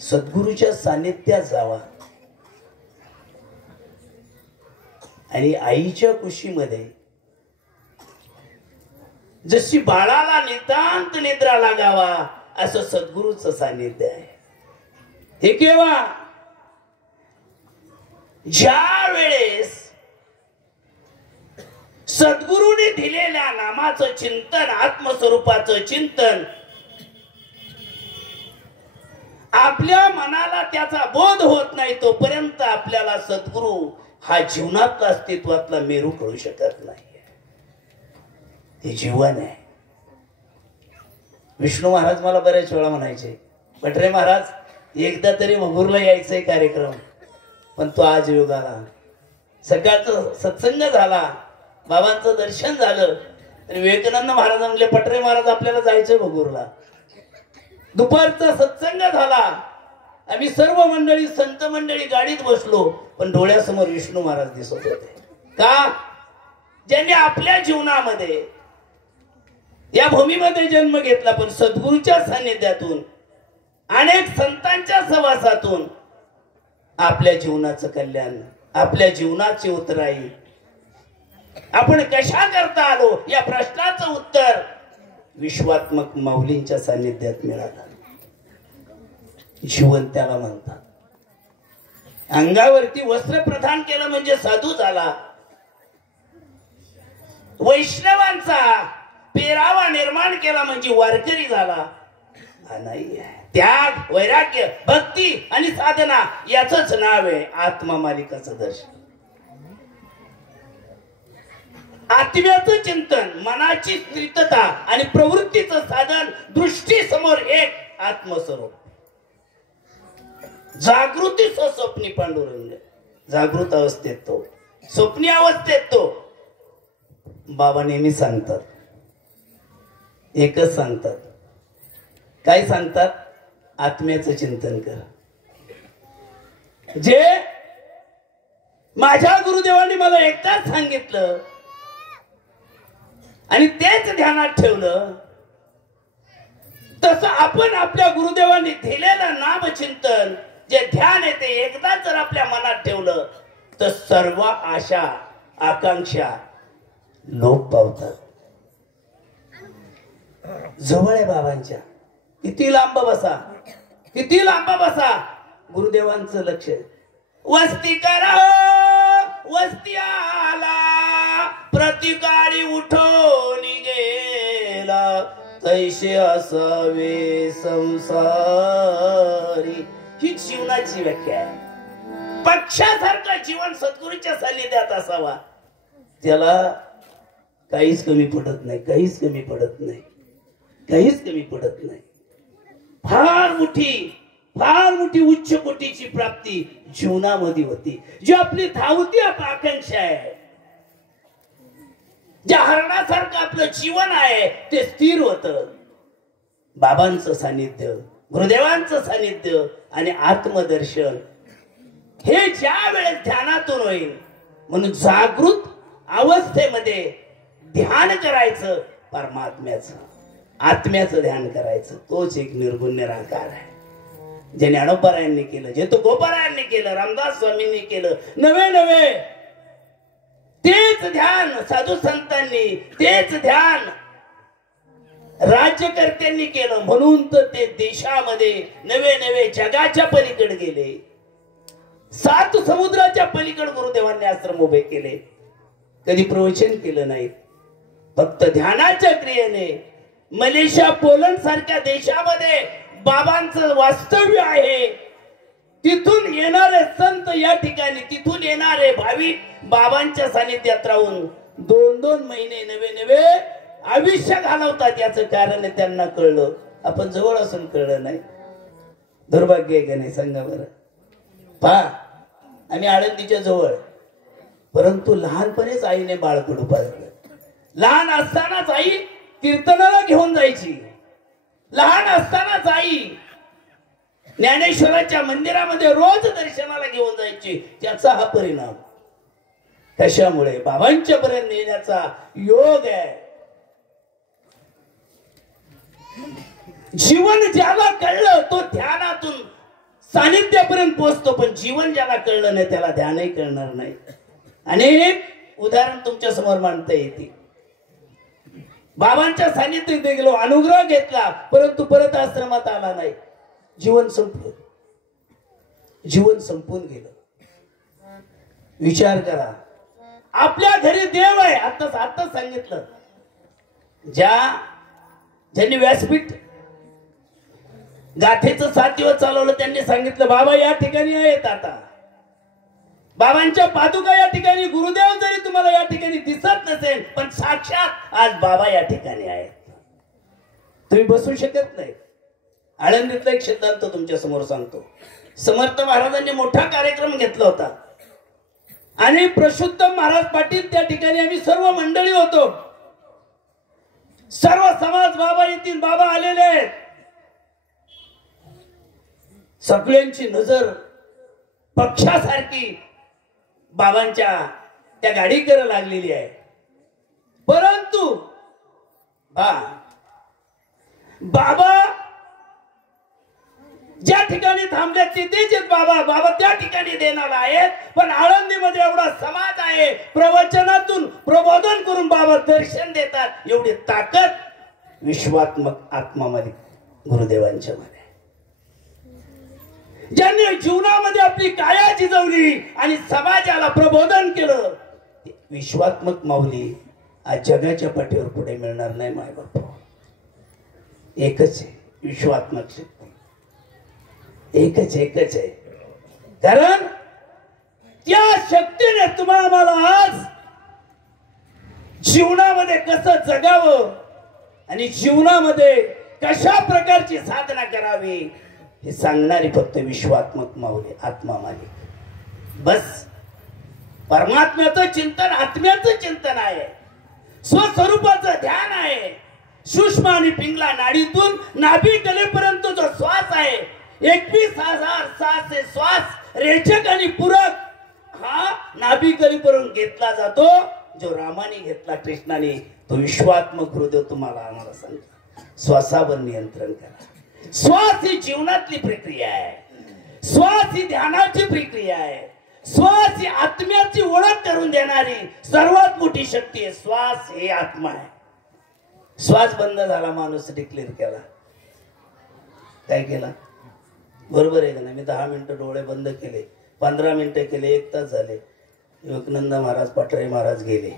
सद्गुरूच्या सानिध्यात जावा आणि आईच्या कुशीमध्ये जशी बाळाला नितांत निद्रा लागावा असं सद्गुरूचं सानिध्य आहे। हे केव्हा? ज्या वेळेस सद्गुरूने दिलेल्या नामाचं चिंतन आत्मस्वरूपाचं चिंतन आपल्या मनाला त्याचा बोध होत नाही तोपर्यंत आपल्याला सद्गुरू हा जीवनातला अस्तित्वातला मेरू कळू शकत नाही। हे जीवन आहे। विष्णू महाराज मला बऱ्याच वेळा म्हणायचे भटरे महाराज एकदा तरी मगूरला यायचंय कार्यक्रम, पण तो आज योग आला। सकाळचा सत्संग झाला, बाबांचं दर्शन झालं आणि विवेकानंद महाराज म्हणले पटरे महाराज आपल्याला जायचंय मगूरला। दुपारचा सत्संग झाला, आम्ही सर्व मंडळी संत मंडळी गाडीत बसलो पण डोळ्यासमोर विष्णू महाराज दिसत होते। का? ज्यांनी आपल्या जीवनामध्ये या भूमीमध्ये जन्म घेतला पण सद्गुरूच्या सानिध्यातून अनेक संतांच्या सहवासातून आपल्या जीवनाचं कल्याण आपल्या जीवनाची उतराई आपण कशा करता आलो या प्रश्नाचं उत्तर विश्वात्मक माऊलींच्या सानिध्यात मिळालं। जीवन त्याला म्हणतात। अंगावरती वस्त्र प्रदान केलं म्हणजे साधू झाला। वैष्णवांचा पेरावा निर्माण केला म्हणजे वारकरी झाला। नाही, त्याग वैराग्य भक्ती आणि साधना याचंच नाव आहे आत्मा मालिकाचं दर्शन। आत्म्याचं चिंतन, मनाची स्थिरता आणि प्रवृत्तीचं साधन, दृष्टी समोर एक आत्मस्वरूप. जागृती स्वप्नी पांडुरंग. जागृत अवस्थेत तो, स्वप्नी अवस्थेत तो. बाबा नेहमी सांगतात, एकच सांगतात. काय सांगतात? आत्म्याचं चिंतन कर. जे माझ्या गुरुदेवांनी मला एकदाच सांगितलं आणि तेच ध्यानात ठेवलं, तसं आपण आपल्या गुरुदेवांनी दिलेलं नामचिंतन, जे ध्यान आहे, ते एकदा जर आपल्या मनात ठेवलं तर सर्व आशा आकांक्षा लोप पावतात. जवळ आहे बाबांच्या. किती लांब बसा, किती लांब बसा, गुरुदेवांचं लक्ष. वस्ती करा, वस्ती आला, प्रतिकारी उठून गेला, तैसे असावे संसारी. ही जीवनाची व्याख्या आहे. पक्षासारखं जीवन सद्गुरूच्या सानिध्यात असावा. त्याला काहीच कमी पडत नाही, काहीच कमी पडत नाही, काहीच कमी पडत नाही. फार मोठी उच्च कोटीची प्राप्ती जीवनामध्ये होती. जी आपली धावती आकांक्षा आहे, ज्या हरणासारखं आपलं जीवन आहे, ते स्थिर होतं. बाबांचं सानिध्य, गुरुदेवांचं सानिध्य आणि आत्मदर्शन हे ज्या वेळेस ध्यानातून होईल. म्हणून जागृत अवस्थेमध्ये ध्यान करायचं, परमात्म्याचं, आत्म्याचं ध्यान करायचं. तोच एक निर्गुण निराकार आहे. जे ज्ञानोबारायांनी केलं, जे तुकोबारायांनी केलं, रामदास स्वामींनी केलं, नवे तेच ध्यान साधू संतांनी, तेच ध्यान राज्यकर्त्यांनी केलं. म्हणून तर ते देशामध्ये नवे जगाच्या पलीकडे गेले. 7 समुद्राच्या पलीकडे गुरुदेवांनी आश्रम उभे केले. कधी प्रवचन केलं नाही, फक्त ध्यानाच्या क्रियेने. मलेशिया, पोलंड सारख्या देशामध्ये बाबांचं वास्तव्य आहे. तिथून येणारे संत या ठिकाणी, तिथून येणारे भाविक बाबांच्या सानिध्यात राहून 2-2 महिने नवे आयुष्य घालवतात. याचं कारण त्यांना कळलं. आपण जवळ असून कळलं नाही. दुर्भाग्य आहे का नाही? सांगा बरं. पहा, आम्ही आळंदीच्या जवळ, परंतु लहानपणीच आईने बाळकडू पाळलं. लहान असतानाच आई कीर्तनाला घेऊन जायची. लहान असतानाच आई ज्ञानेश्वराच्या मंदिरामध्ये रोज दर्शनाला घेऊन जायची. त्याचा हा परिणाम. कशामुळे? बाबांच्या पर्यंत येण्याचा योग आहे. जीवन ज्याला कळलं तो ध्यानातून सानिध्यापर्यंत पोहोचतो, पण जीवन ज्याला कळलं नाही त्याला ध्यानही कळणार नाही. अनेक उदाहरण तुमच्या समोर मांडता येते. बाबांच्या सानिध्यात गेलो, अनुग्रह घेतला, परंतु परत आश्रमात आला नाही. जीवन संपलं, जीवन संपून गेलं. विचार करा, आपल्या घरी देव आहे. आताच सांगितलं. ज्यांनी व्यासपीठ गाथेचं 7 दिवस चालवलं, त्यांनी सांगितलं बाबा या ठिकाणी आहेत. आता बाबांच्या पादुका या ठिकाणी, गुरुदेव जरी तुम्हाला या ठिकाणी दिसत नसेल, पण साक्षात आज बाबा या ठिकाणी आहेत. तुम्ही बसू शकत नाही. आळंदीतला एक सिद्धांत तुमच्या समोर सांगतो. समर्थ महाराजांनी मोठा कार्यक्रम घेतला होता आणि प्रशुद्धम महाराज पाटील त्या ठिकाणी आम्ही सर्व मंडळी होतो. सर्व समाज बाबा येतील, बाबा आलेले आहेत. सगळ्यांची नजर पक्षासारखी बाबांच्या त्या गाडीकडे लागलेली आहे. परंतु बाबा ज्या ठिकाणी थांबले तिथेच बाबा त्या ठिकाणी देणार आहेत. पण आळंदीमध्ये एवढा समाज आहे, प्रवचनातून प्रबोधन करून बाबा दर्शन देतात. एवढी ताकद विश्वात्मक आत्मामध्ये, गुरुदेवांच्या मध्ये. ज्यांनी जीवनामध्ये आपली काया झिजवली आणि समाजाला प्रबोधन केलं, विश्वात्मक माऊली आज जगाच्या पाठीवर पुढे मिळणार नाही. माय बाप एकच आहे, विश्वात्मक शक्ती एकच आहे. कारण त्या शक्तीने तुम्हाला आज जीवनामध्ये कसं जगावं आणि जीवनामध्ये कशा प्रकारची साधना करावी हे सांगणारी फक्त विश्वात्मक माऊली आत्मा मालिक. बस परमात्म्याचं चिंतन आत्म्याचं चिंतन आहे, स्वस्वरूपाचं ध्यान आहे. सूक्ष्म आणि पिंगला नाडीतून नाभी कलेपर्यंत जो श्वास आहे 21,600 श्वास रेचक आणि पूरक हा नाभी कलेपर्यंत घेतला जातो. जो रामाने घेतला कृष्णाने तो विश्वात्मक हृदय तुम्हाला आम्हाला सांगतो. श्वासावर नियंत्रण करा. श्वास ही जीवनातली प्रक्रिया आहे. श्वास ही ध्यानाची प्रक्रिया आहे. श्वास ही आत्म्याची ओळख करून देणारी सर्वात मोठी शक्ती आहे. श्वास हे आत्मा आहे. श्वास बंद झाला माणूस डिक्लेअर केला. काय केला बरोबर आहे का नाही. मी 10 मिनिटं डोळे बंद केले, 15 मिनिटं केले, 1 तास झाले. योगानंद महाराज पटरे महाराज गेले.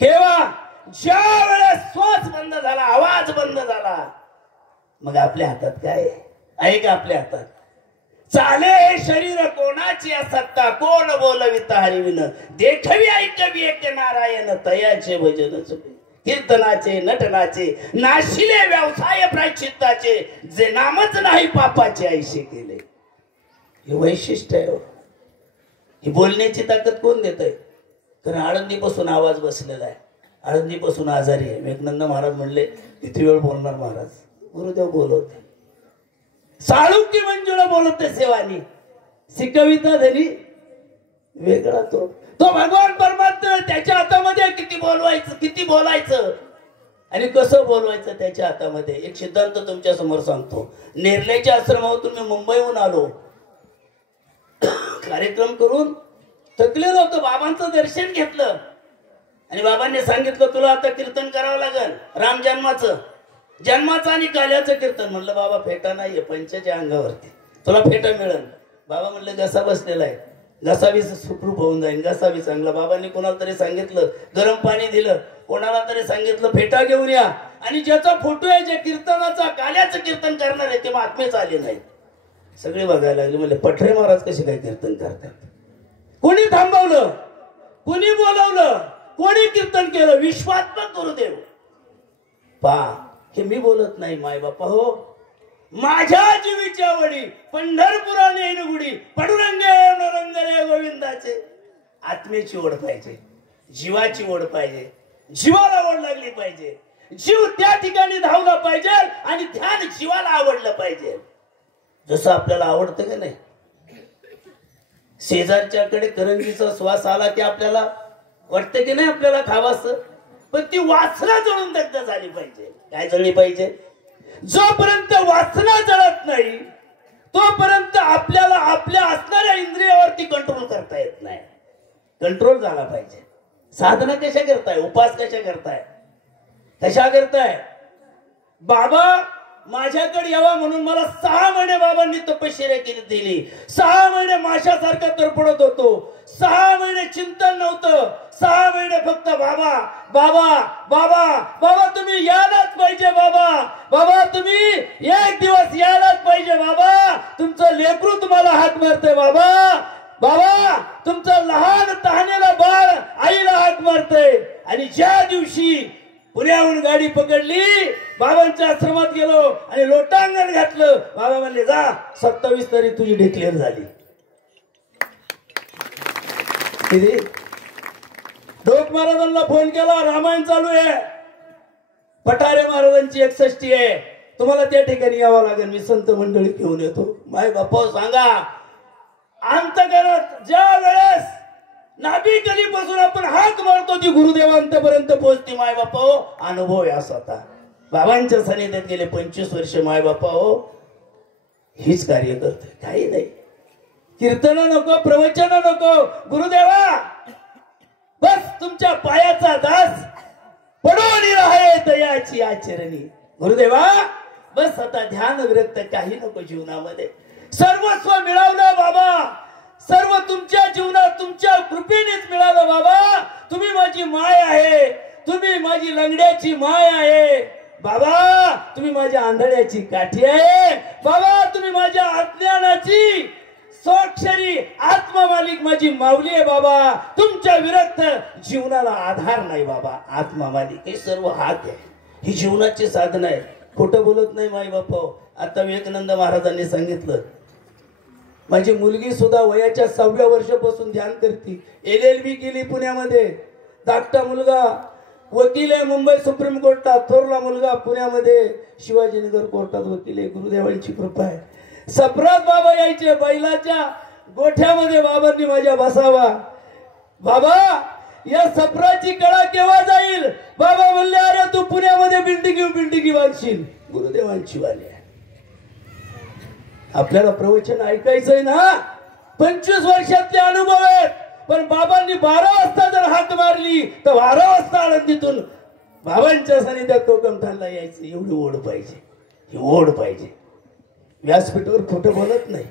केव्हा ज्या वेळेस श्वास बंद झाला, आवाज बंद झाला, मग आपल्या हातात काय आहे का. आपल्या हातात चाले हे शरीर कोणाची सत्ता, कोण बोलविता हरिविन, देखवी ऐकवी एक नारायण तयाचे भजन सुखे. कीर्तनाचे नटनाचे नाशिले व्यवसाय प्रायश्चित्ताचे, जे नामच नाही पापाचे ऐशे केले. हे वैशिष्ट्य आहे. ही बोलण्याची ताकद कोण देत आहे. कारण आळंदीपासून आवाज बसलेला आहे, आळंदीपासून आजारी आहे. विवेकानंद महाराज म्हणले किती वेळ बोलणार महाराज. गुरुदेव बोलवते, साळुंकी मंजुळा बोलवते सेवानी, शिकविता धनी वेगळा तो भगवान परमात्मा. त्याच्या हातामध्ये किती बोलायचं आणि कसं बोलवायचं त्याच्या हातामध्ये. एक सिद्धांत तुमच्या समोर सांगतो. नेरलेच्या आश्रमातून मी मुंबईहून आलो, कार्यक्रम करून थकलेलो होतो. बाबांचं दर्शन घेतलं आणि बाबांनी सांगितलं तुला आता कीर्तन करावं लागेल राम जन्माचं आणि काल्याचं कीर्तन. म्हणलं बाबा फेटा नाहीये पंचाच्या अंगावरती, तुला फेटा मिळेल. बाबा म्हणले घसा बसलेला आहे, घसावी सुखरूप होऊन जाईल, घसावी चांगला. बाबांनी कोणाला तरी सांगितलं गरम पाणी दिलं, कोणाला तरी सांगितलं फेटा घेऊन या. आणि ज्याचा फोटो आहे, ज्या कीर्तनाचा काल्याचं कीर्तन करणार आहे ते महात्मेच आले नाहीत. सगळे बघायला लागले. म्हणले पठरे महाराज कसे काय कीर्तन करतात. कोणी थांबवलं, कोणी बोलवलं, कोणी कीर्तन केलं. विश्वात्मक गुरुदेव. पहा हे मी बोलत नाही माय बापा हो. माझ्या जीवीच्या वडी पंढरपुराने गुडी पडुरंगे रंगले गोविंदाचे. आत्मेची ओढ पाहिजे, जीवाची ओढ पाहिजे, जीवाला ओढ लागली पाहिजे. जीव त्या ठिकाणी धावला पाहिजे आणि ध्यान जीवाला आवडलं पाहिजे. जसं आपल्याला आवडतं का नाही. शेजारच्याकडे करंजीचा श्वास आला की आपल्याला वाटतं की नाही आपल्याला खावासं, पण ती वासना जळून दग्ध झाली पाहिजे. काय जळली पाहिजे. जोपर्यंत वासना जळत नाही तोपर्यंत आपल्याला आपल्या असणाऱ्या इंद्रियावरती कंट्रोल करता येत नाही. कंट्रोल झाला पाहिजे. साधना कशा करताय, उपास कशा करताय, कशा करताय. बाबा माझ्याकडे यावा म्हणून मला 6 महिने बाबांनी तपश्चर्या केली दिली. 6 महिने माशासारखा तरफडत होतो. 6 महिने चिंतन नव्हतं. 6 महिने फक्त बाबा बाबा बाबा बाबा तुम्ही यायलाच पाहिजे. बाबा बाबा तुम्ही एक दिवस यायलाच पाहिजे. बाबा तुमचं लेकरू तुम्हाला हाक मारते. बाबा बाबा तुमचं लहान तहानेला बाळ आईला हाक मारते. आणि ज्या दिवशी पुण्याहून गाडी पकडली, बाबांच्या आश्रमात गेलो आणि लोटांगण घातलं. बाबा म्हणले जा 27 तारीख तुझी डिक्लेअर झाली. डोक महाराजांना फोन केला, रामायण चालू आहे, पठारे महाराजांची 61 आहे, तुम्हाला त्या ठिकाणी यावं लागेल. मी संत मंडळी घेऊन येतो. माय बापा सांगा अंतकरणात ज्या वेळेस नाभी कलीपासून आपण हात मारतो ती गुरुदेवांपर्यंत पोहोचती. माय बापा हो अनुभव या स्वतः बाबांच्या सानिध्यात गेले 25 वर्ष. माय बापा हो हीच कार्य करते. काही नाही कीर्तन नको, प्रवचन नको. गुरुदेवा बस तुमच्या पायाचा दास पडून राहे दयाची आचरणी. गुरुदेवा बस आता ध्यान विरक्त काही नको जीवनामध्ये. सर्वस्व मिळवलं बाबा, सर्व तुमच्या जीवनात तुमच्या कृपेनेच मिळालं. बाबा तुम्ही माझी माय आहे, तुम्ही माझी लंगड्याची माय आहे. बाबा तुम्ही माझ्या आंधळ्याची काठी आहे. बाबा तुम्ही माझ्या अज्ञानाची स्वाक्षरी आत्मा मालिक माझी माऊली आहे बाबा. तुमच्या विरक्त जीवनाला आधार नाही बाबा. आत्मा मालिक हे सर्व हात आहे. ही जीवनाची साधना आहे. खोटं बोलत नाही माई बापा. आता विवेकानंद महाराजांनी सांगितलं, माझी मुलगी सुद्धा वयाच्या 6व्या वर्षापासून ध्यान करते. LLB केली पुण्यामध्ये. धाकटा मुलगा वकील आहे मुंबई सुप्रीम कोर्टात. थोरला मुलगा पुण्यामध्ये शिवाजीनगर कोर्टात वकील आहे. गुरुदेवांची कृपा आहे. सप्रात बाबा यायचे बैलाच्या गोठ्यामध्ये. बाबांनी माझ्या बसावा. बाबा या सप्राची कळा केव्हा जाईल? बाबा म्हणले, अरे तू पुण्यामध्ये बिल्डिंगी बांधशील. गुरुदेवांची वाली आहे. आपल्याला प्रवचन ऐकायचंय ना. 25 वर्षातले अनुभव आहेत. पण बाबांनी 12 वाजता जर हात मारली तर 12 वाजता आनंदीतून बाबांच्या सानिध्यात कोकमठाणला यायचं. एवढी ओढ पाहिजे. ही ओढ पाहिजे. व्यासपीठावर खोटं बोलत नाही.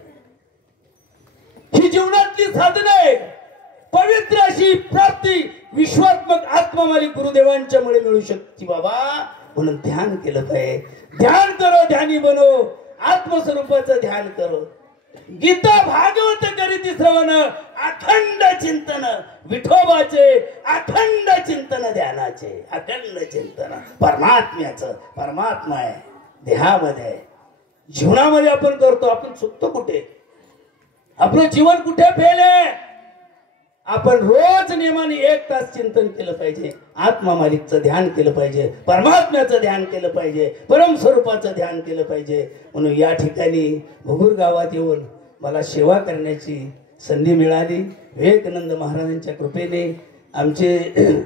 ही जीवनातली साधना आहे. पवित्र अशी प्राप्ती विश्वात्मक आत्मा मालिक गुरुदेवांच्या मुळे मिळू शकते बाबा. म्हणून ध्यान केलं पाहिजे. ध्यान करो ध्यानी बनो. आत्मस्वरूपाचं ध्यान करो. गीता भागवत करीती श्रवण. अखंड चिंतन विठोबाचे. अखंड चिंतन ध्यानाचे. अखंड चिंतन परमात्म्याचं. परमात्मा आहे देहामध्ये आहे. जीवनामध्ये आपण करतो. आपण चुकतो कुठे? आपलं जीवन कुठे फेल आहे? आपण रोज नियमाने 1 तास चिंतन केलं पाहिजे. आत्मा मालिकचं ध्यान केलं पाहिजे. परमात्म्याचं ध्यान केलं पाहिजे. परमस्वरूपाचं ध्यान केलं पाहिजे. म्हणून या ठिकाणी भुगूर गावात येऊन मला सेवा करण्याची संधी मिळाली. विवेकानंद महाराजांच्या कृपेने, आमचे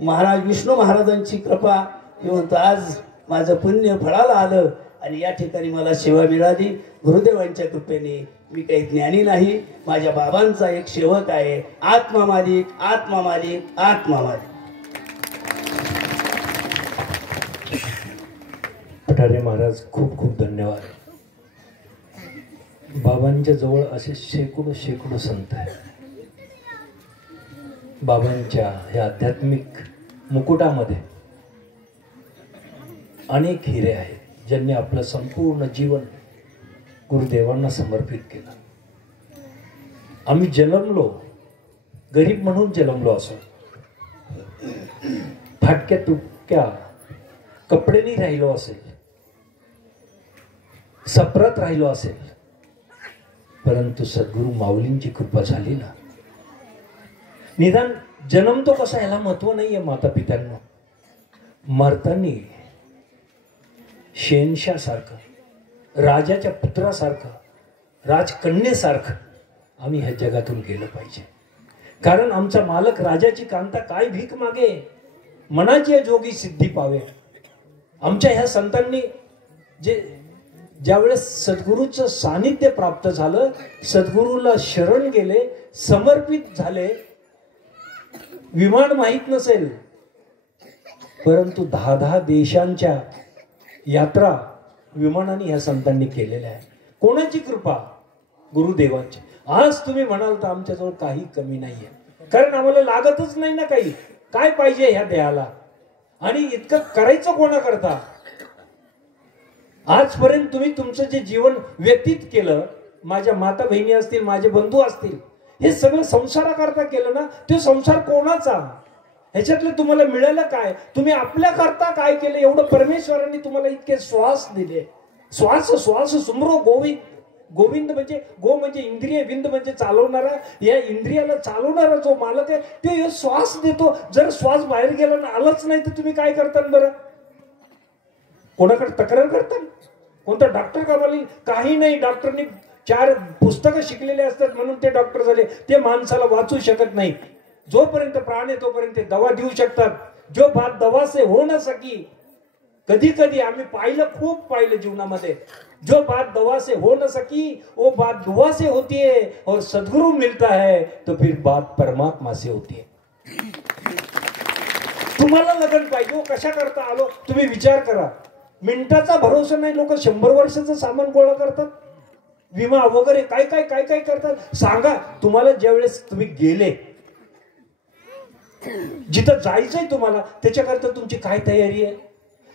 महाराज विष्णू महाराजांची कृपा येऊन तर आज माझं पुण्य फळाला आलं आणि या ठिकाणी मला सेवा मिळाली. गुरुदेवांच्या कृपेने. मी काही ज्ञानी नाही. माझ्या बाबांचा एक सेवक आहे. आत्मा मालिक, आत्मा मालिक, आत्मा मालिक. पठारे महाराज खूप खूप धन्यवाद. बाबांच्या जवळ असे शेकडो संत आहेत. बाबांच्या या आध्यात्मिक मुकुटामध्ये अनेक हिरे आहेत ज्यांनी आपलं संपूर्ण जीवन गुरुदेवांना समर्पित केलं. आम्ही जन्मलो गरीब म्हणून जन्मलो असो. फाटक्या तुटक्या कपड्यांनी राहिलो असेल. सप्रात राहिलो असेल. परंतु सद्गुरु माऊलींची कृपा झाली ना. निदान जन्मतो कसा याला महत्व नाहीये माता पित्यांना. मरतानी शेनशाह सारखं, राजाच्या पुत्रासारखं, राजकन्येसारखं आम्ही ह्या जगातून गेलं पाहिजे. कारण आमचा मालक राजाची कांता काय भीक मागे? मनाची जोगी सिद्धी पावे. आमच्या ह्या संतांनी ज्यावेळेस सद्गुरूचं सानिध्य प्राप्त झालं, सद्गुरूला शरण गेले, समर्पित झाले. विमान माहीत नसेल परंतु 10 देशांच्या यात्रा विमानाने या संतांनी केलेल्या आहे. कोणाची कृपा? गुरुदेवांची. आज तुम्ही म्हणाल तर आमच्याजवळ काही कमी नाहीये. कारण आम्हाला लागतच नाही ना काही. काय पाहिजे ह्या देहाला? आणि इतकं करायचं कोणाकरता? आजपर्यंत तुम्ही तुमचं जे जीवन व्यतीत केलं, माझ्या माता बहिणी असतील, माझे बंधू असतील, हे सगळं संसाराकरता केलं ना. तो संसार कोणाचा? ह्याच्यातलं तुम्हाला मिळालं काय? तुम्ही आपल्याकरता काय केलं? एवढं परमेश्वरांनी तुम्हाला इतके श्वास दिले. श्वास श्वास सुमरो गोविंद. गोविंद म्हणजे गो म्हणजे इंद्रिय, विंद म्हणजे चालवणारा. या इंद्रियाला चालवणारा जो मालक आहे ते श्वास देतो. जर श्वास बाहेर गेला ना, आलाच नाही तर तुम्ही काय करता बरं? कोणाकडे तक्रार करता? कोणता डॉक्टर कामाली? काही नाही. डॉक्टरनी 4 पुस्तकं शिकलेले असतात म्हणून ते डॉक्टर झाले. ते माणसाला वाचू शकत नाही. जोपर्यंत प्राण आहे तोपर्यंत ते दवा देऊ शकतात. जो बात दवा से हो न सकी. कधी कधी आम्ही पाहिलं, खूप पाहिलं जीवनामध्ये. जो बात दवा से हो न सकी वो बात दुआ से होती है और सद्गुरु मिलता है तो फिर बात परमात्मा से होती है. तुम्हाला लगन पाहिजे. कशा करता आलो तुम्ही विचार करा. मिनिटाचा भरोसा नाही. लोक 100 वर्षाचं सामान गोळा करतात. विमा वगैरे काय काय काय काय करतात. सांगा तुम्हाला ज्यावेळेस तुम्ही गेले, जिथं जायचंय तुम्हाला, त्याच्याकरता तुमची काय तयारी आहे?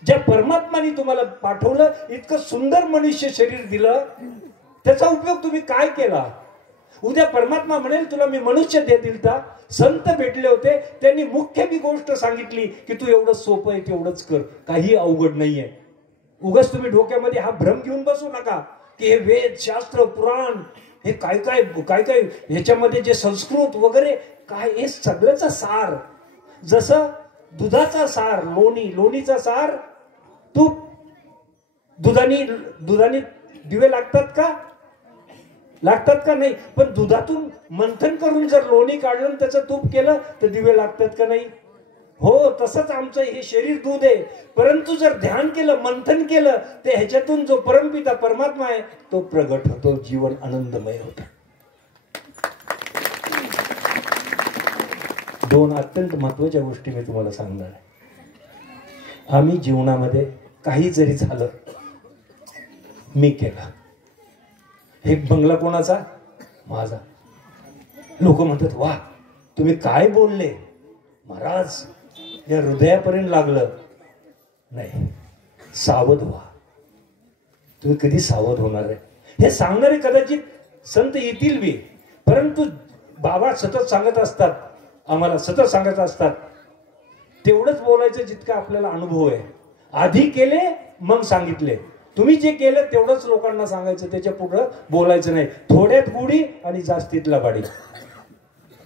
ज्या परमात्माने तुम्हाला पाठवलं, इतकं सुंदर मनुष्य शरीर दिलं, त्याचा उपयोग तुम्ही काय केला? उद्या परमात्मा म्हणेल तुला मी मनुष्य देह दिलता. संत भेटले होते, त्यांनी मुख्य बी गोष्ट सांगितली की तू एवढं सोपं आहे तेवढंच कर, काही अवघड नाहीये. उगाच तुम्ही डोक्यामध्ये हा भ्रम घेऊन बसू नका की हे वेद शास्त्र पुराण हे काय काय काय काय ह्याच्यामध्ये जे संस्कृत वगैरे काय, हे सगळ्याचा सार. जसं दुधाचा सार लोणी, लोणीचा सार तूप. दुधाने दिवे लागतात का? लागतात का? नाही. पण दुधातून मंथन करून जर लोणी काढलं आणि त्याचं तूप केलं तर दिवे लागतात का? नाही. हो, तसंच आमचं हे शरीर दूध आहे. परंतु जर ध्यान केलं, मंथन केलं, ते ह्याच्यातून जो परमपिता परमात्मा आहे तो प्रगट होतो, जीवन आनंदमय होतं. दोन अत्यंत महत्वाच्या गोष्टी मी तुम्हाला सांगणार आहे. आम्ही जीवनामध्ये काही जरी झालं, मी केलं. हे बंगला कोणाचा? माझा. लोक म्हणतात वा तुम्ही काय बोलले महाराज, या हृदयापर्यंत लागलं. नाही, सावध व्हा. तुम्ही कधी सावध होणार आहे हे सांगणारे कदाचित संत येतील बी, परंतु बाबा सतत सांगत असतात, आम्हाला सतत सांगत असतात तेवढंच बोलायचं जितका आपल्याला अनुभव आहे. आधी केले मग सांगितले. तुम्ही जे केलं तेवढंच लोकांना सांगायचं, त्याच्या पुढं बोलायचं नाही. थोड्यात गुढी आणि जास्तीत लबाडी.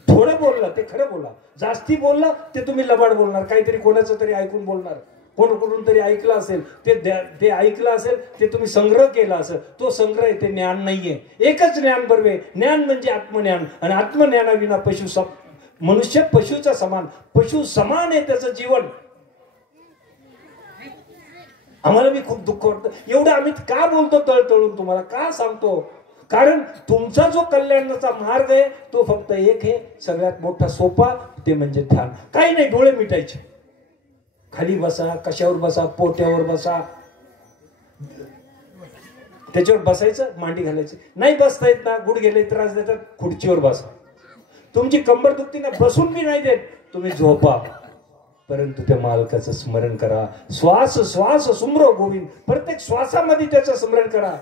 थोडं बोललं ते खरं बोला, जास्ती बोललं ते तुम्ही लबाड बोलणार, काहीतरी कोणाचं तरी ऐकून बोलणार, कोणकडून तरी ऐकलं असेल ते ऐकलं असेल, ते तुम्ही संग्रह केला असेल, तो संग्रह आहे, ते ज्ञान नाहीये. एकच ज्ञान बर्वे, ज्ञान म्हणजे आत्मज्ञान. आणि आत्मज्ञानाविना मनुष्य पशुचा समान, पशु समान आहे त्याचं जीवन. आम्हाला मी खूप दुःख वाटतं. एवढं आम्ही का बोलतो तळतळून, तुम्हाला का सांगतो? कारण तुमचा जो कल्याणाचा मार्ग आहे तो फक्त एक आहे, सगळ्यात मोठा सोपा, ते म्हणजे ध्यान. काही नाही, डोळे मिटायचे, खाली बसा, कशावर बसा, पोट्यावर बसा, त्याच्यावर बसायचं, मांडी घालायची. नाही बसता येत ना, गुडघ्याला त्रास देतात, खुर्चीवर बसा. तुमची कंबर दुखती ना, बसून बी नाही देत, तुम्ही झोपा, परंतु त्या मालकाचं स्मरण करा. श्वास श्वास सुमरो गोविंद, प्रत्येक श्वासामध्ये त्याचं स्मरण करा.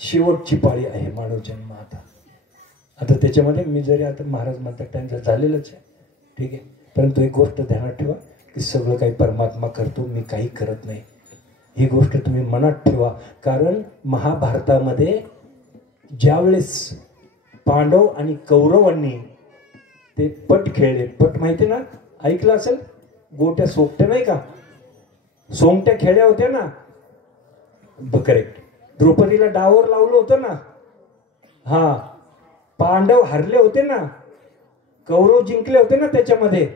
शेवटची पाळी आहे मानव जन्म. आता त्याच्यामध्ये मी जरी आता महाराज म्हणतात त्यांचं झालेलंच आहे, ठीक आहे, परंतु एक गोष्ट ध्यानात ठेवा की सगळं काही परमात्मा करतो, मी काही करत नाही. ही गोष्ट तुम्ही मनात ठेवा. कारण महाभारतामध्ये ज्यावेळेस पांडव आणि कौरवांनी ते पट खेळले, पट माहिती ना, ऐकलं असेल, गोट्या सोंगट्या नाही का, सोंगट्या खेळल्या होत्या ना, करेक्ट. द्रौपदीला डावावर लावलं होतं ना, हा, पांडव हरले होते ना, कौरव जिंकले होते ना त्याच्यामध्ये.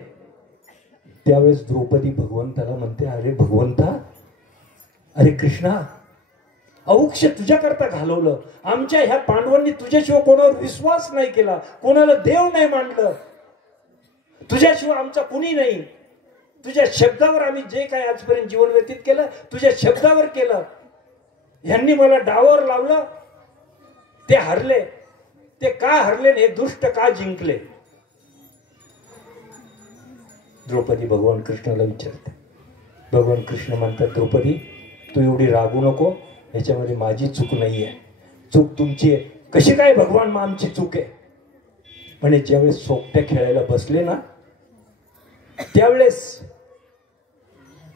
त्यावेळेस द्रौपदी भगवंताला म्हणते, अरे भगवंता, अरे कृष्णा, औक्ष तुझ्याकरता घालवलं, आमच्या ह्या पांडवांनी तुझ्याशिवाय कोणावर विश्वास नाही केला, कोणाला देव नाही मानलं, तुझ्याशिवाय आमचा कुणी नाही. तुझ्या शब्दावर आम्ही जे काही आजपर्यंत जीवन व्यतीत केलं, तुझ्या शब्दावर केलं. ह्यांनी मला डावावर लावलं, ते हरले. ते का हरले, हे दुष्ट का जिंकले? द्रौपदी भगवान कृष्णाला विचारते. भगवान कृष्ण म्हणतात, द्रौपदी तू एवढी रागू नको, ह्याच्यामध्ये माझी चूक नाहीये, चूक तुमची आहे. कशी काय भगवान, मग आमची चूक आहे? म्हणे ज्यावेळेस सोपट्या खेळायला बसले ना, त्यावेळेस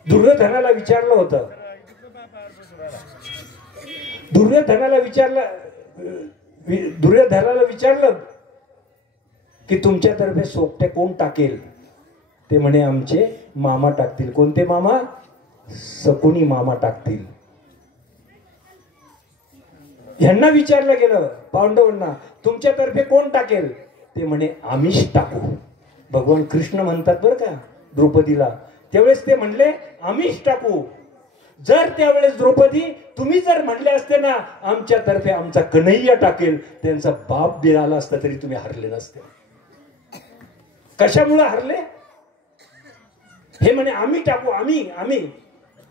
दुर्योधनाला विचारलं होतं, दुर्योधनाला विचारलं की तुमच्यातर्फे सोपट्या कोण टाकेल? ते म्हणे आमचे मामा टाकतील. कोणते मामा? सकुनी मामा टाकतील. ह्यांना विचारलं गेलं, पांडवांना, तुमच्यातर्फे कोण टाकेल? ते म्हणे आम्हीच टाकू. भगवान कृष्ण म्हणतात बरं का द्रौपदीला, त्यावेळेस ते म्हणले आम्हीच टाकू. जर त्यावेळेस द्रौपदी तुम्ही जर म्हणले असते ना आमच्यातर्फे आमचा कन्हैया टाकेल, त्यांचा बाप बी आला असता तरी तुम्ही हरले नसते. कशामुळे हरले? हे म्हणे आम्ही टाकू, आम्ही.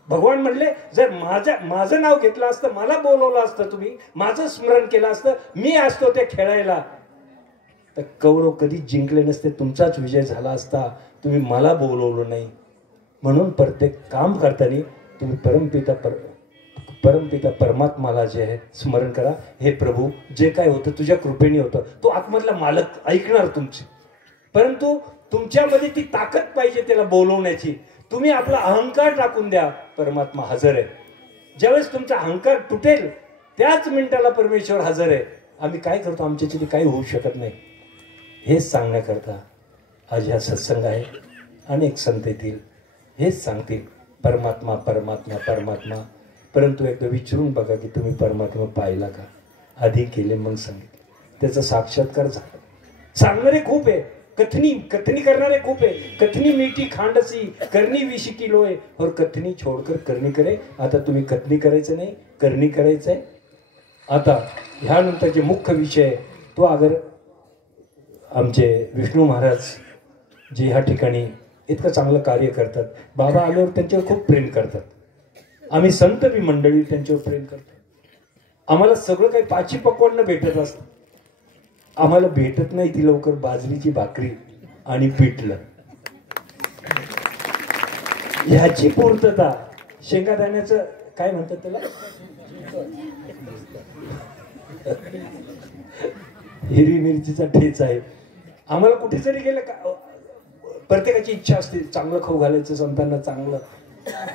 भगवान म्हणले जर माझं नाव घेतलं असतं, मला बोलवलं असतं, तुम्ही माझं स्मरण केलं असतं, मी असतो ते खेळायला, तर कौरव कधी जिंकले नसते, तुमचाच विजय झाला असता. तुम्ही मला बोलवलं नाही. म्हणून प्रत्येक काम करताना तुम्ही परमपिता परमपिता परमात्माला जे आहे स्मरण करा. हे प्रभू, जे काय होतं तुझ्या कृपेने होतं. तो आतमधला मालक ऐकणार तुमची, परंतु तुमच्यामध्ये ती ताकद पाहिजे त्याला बोलवण्याची. तुम्ही आपला अहंकार टाकून द्या, परमात्मा हजर आहे. ज्यावेळेस तुमचा अहंकार तुटेल त्याच मिनिटाला परमेश्वर हजर आहे. आम्ही काय करतो, आमच्याची काही होऊ शकत नाही, हेच सांगण्याकरता आज हा सत्संग आहे. अनेक संत येतील, हेच सांगतील परमात्मा परमात्मा परमात्मा. परंतु एकदा विचारून बघा की तुम्ही परमात्मा पाहिला का? आधी केले मग सांगितले, त्याचा साक्षात्कार झाला. सांगणारे खूप आहे, कथनी कथनी करणारे खूप आहे. कथनी मीठी खांडसी करनी विशी किलो आहे और कथनी छोडकर करणी करे. आता तुम्ही कथनी करायचं नाही, करणी करायचंय. आता ह्यानंतर जे मुख्य विषय आहे तो, अगर आमचे विष्णू महाराज जे ह्या ठिकाणी इतकं चांगलं कार्य करतात, बाबा आल्यावर त्यांच्यावर खूप प्रेम करतात. आम्ही संत बी मंडळी त्यांच्यावर प्रेम करतो. आम्हाला सगळं काही पाची पकवान भेटत असतं, आम्हाला भेटत नाही ती लवकर बाजरीची भाकरी आणि पिठलं. ह्याची पूर्तता शेंगादाण्याचं काय म्हणतात त्याला, हिरवी मिरचीचा ठेच आहे. आम्हाला कुठे जरी गेलं का प्रत्येकाची इच्छा असते चांगलं खाऊ घालायचं संतांना चांगलं,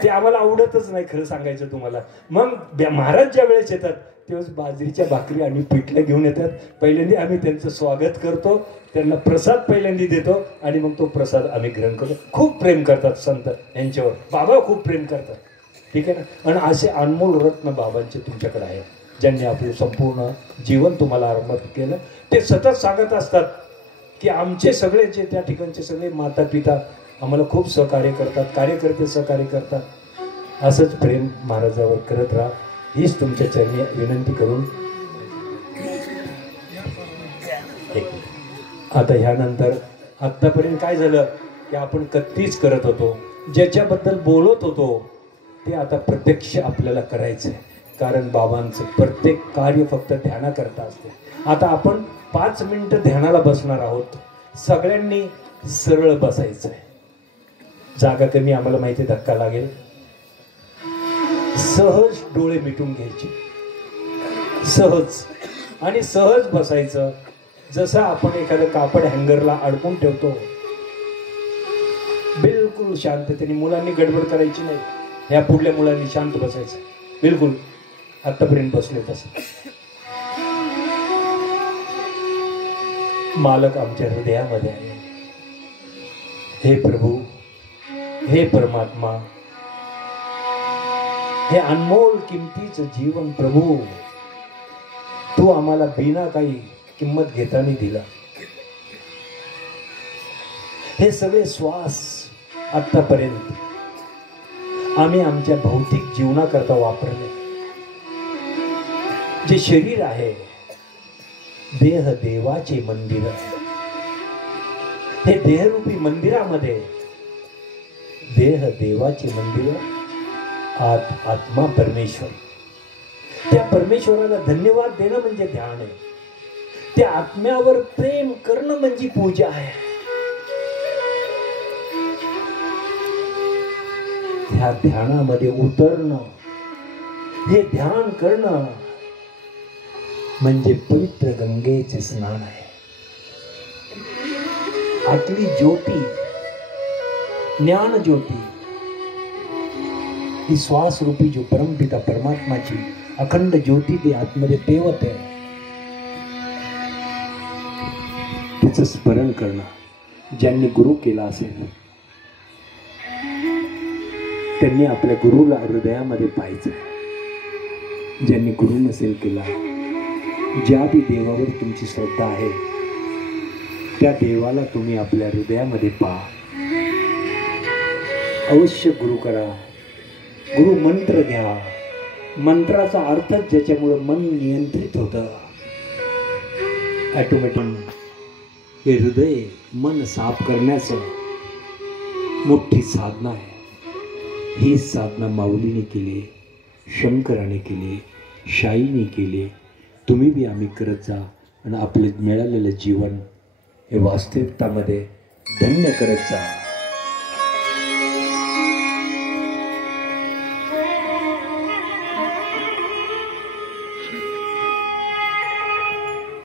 ते आम्हाला आवडतच नाही खरं सांगायचं तुम्हाला. मग महाराज ज्या वेळेस येतात तेव्हा बाजरीच्या भाकरी आणि पिठलं घेऊन येतात. पहिल्यांदा आम्ही त्यांचं स्वागत करतो, त्यांना प्रसाद पहिल्यांदा देतो आणि मग तो प्रसाद आम्ही ग्रहण करतो. खूप प्रेम करतात संत यांच्यावर, बाबा खूप प्रेम करतात. ठीक आहे ना. आणि असे अनमोल रत्न बाबांचे तुमच्याकडे आहे, ज्यांनी आपलं संपूर्ण जीवन तुम्हाला अर्पण केलं. ते सतत सांगत असतात की आमचे सगळे जे त्या ठिकाणचे सगळे माता पिता आम्हाला खूप सहकार्य करतात, कार्यकर्ते सहकार्य करतात. असंच प्रेम महाराजावर करत राहा, हीच तुमच्या चरणी विनंती करून आता ह्यानंतर आत्तापर्यंत काय झालं की आपण कत्तीच करत होतो, ज्याच्याबद्दल बोलत होतो ते आता प्रत्यक्ष आपल्याला करायचं आहे. कारण बाबांचं प्रत्येक कार्य फक्त ध्यानाकरता असते. आता आपण 5 मिनिटं ध्यानाला बसणार आहोत. सगळ्यांनी सरळ बसायचं आहे. जागा कमी, आम्हाला माहिती धक्का लागेल. सहज डोळे मिटून घ्यायचे, सहज आणि सहज बसायचं. जसं आपण एखादं कापड हँगरला अडकून ठेवतो, बिलकुल शांततेने. मुलांनी गडबड करायची नाही, ह्या पुढल्या मुलांनी शांत बसायचं बिलकुल. आतापर्यंत बसले तसं. मालक आमच्या हृदयामध्ये आहे. हे प्रभू, हे परमात्मा, हे अनमोल किमतीचं जीवन प्रभू तू आम्हाला बिना काही किंमत घेताना दिला. हे सगळे श्वास आतापर्यंत आम्ही आमच्या भौतिक जीवनाकरता वापरले. जे शरीर आहे, देह देवाचे मंदिर. हे देहरूपी मंदिरामध्ये देह देवाचे मंदिर, आत आत्मा परमेश्वर. त्या परमेश्वराला धन्यवाद देणं म्हणजे ध्यान आहे. त्या आत्म्यावर प्रेम करणं म्हणजे पूजा आहे. ह्या ध्यानामध्ये उतरणं, हे ध्यान करणं म्हणजे पवित्र गंगेचे स्नान आहे. आतली ज्योती, ज्ञान ज्योती, ही श्वासरूपी जो परमपिता परमात्माची अखंड ज्योती ती आतमध्ये तेवत आहे, तिचं स्मरण करणं. ज्यांनी गुरु केला असेल त्यांनी आपल्या गुरुला हृदयामध्ये पाहायचं. ज्यांनी गुरु नसेल केला, ज्या बी देवावर तुमची श्रद्धा आहे त्या देवाला तुम्ही आपल्या हृदयामध्ये पहा. अवश्य गुरु करा, गुरु मंत्र घ्या. मंत्राचा अर्थ ज्याच्यामुळे मन नियंत्रित होतं. ऑटोमॅटिक हे हृदय मन साफ करण्याचं मोठी साधना आहे. ही साधना माऊलीने केली, शंकराने केली, शाईने केली. तुम्ही बी आम्ही करत जा आणि आपले मिळालेलं जीवन हे वास्तविकतामध्ये धन्य करत जा.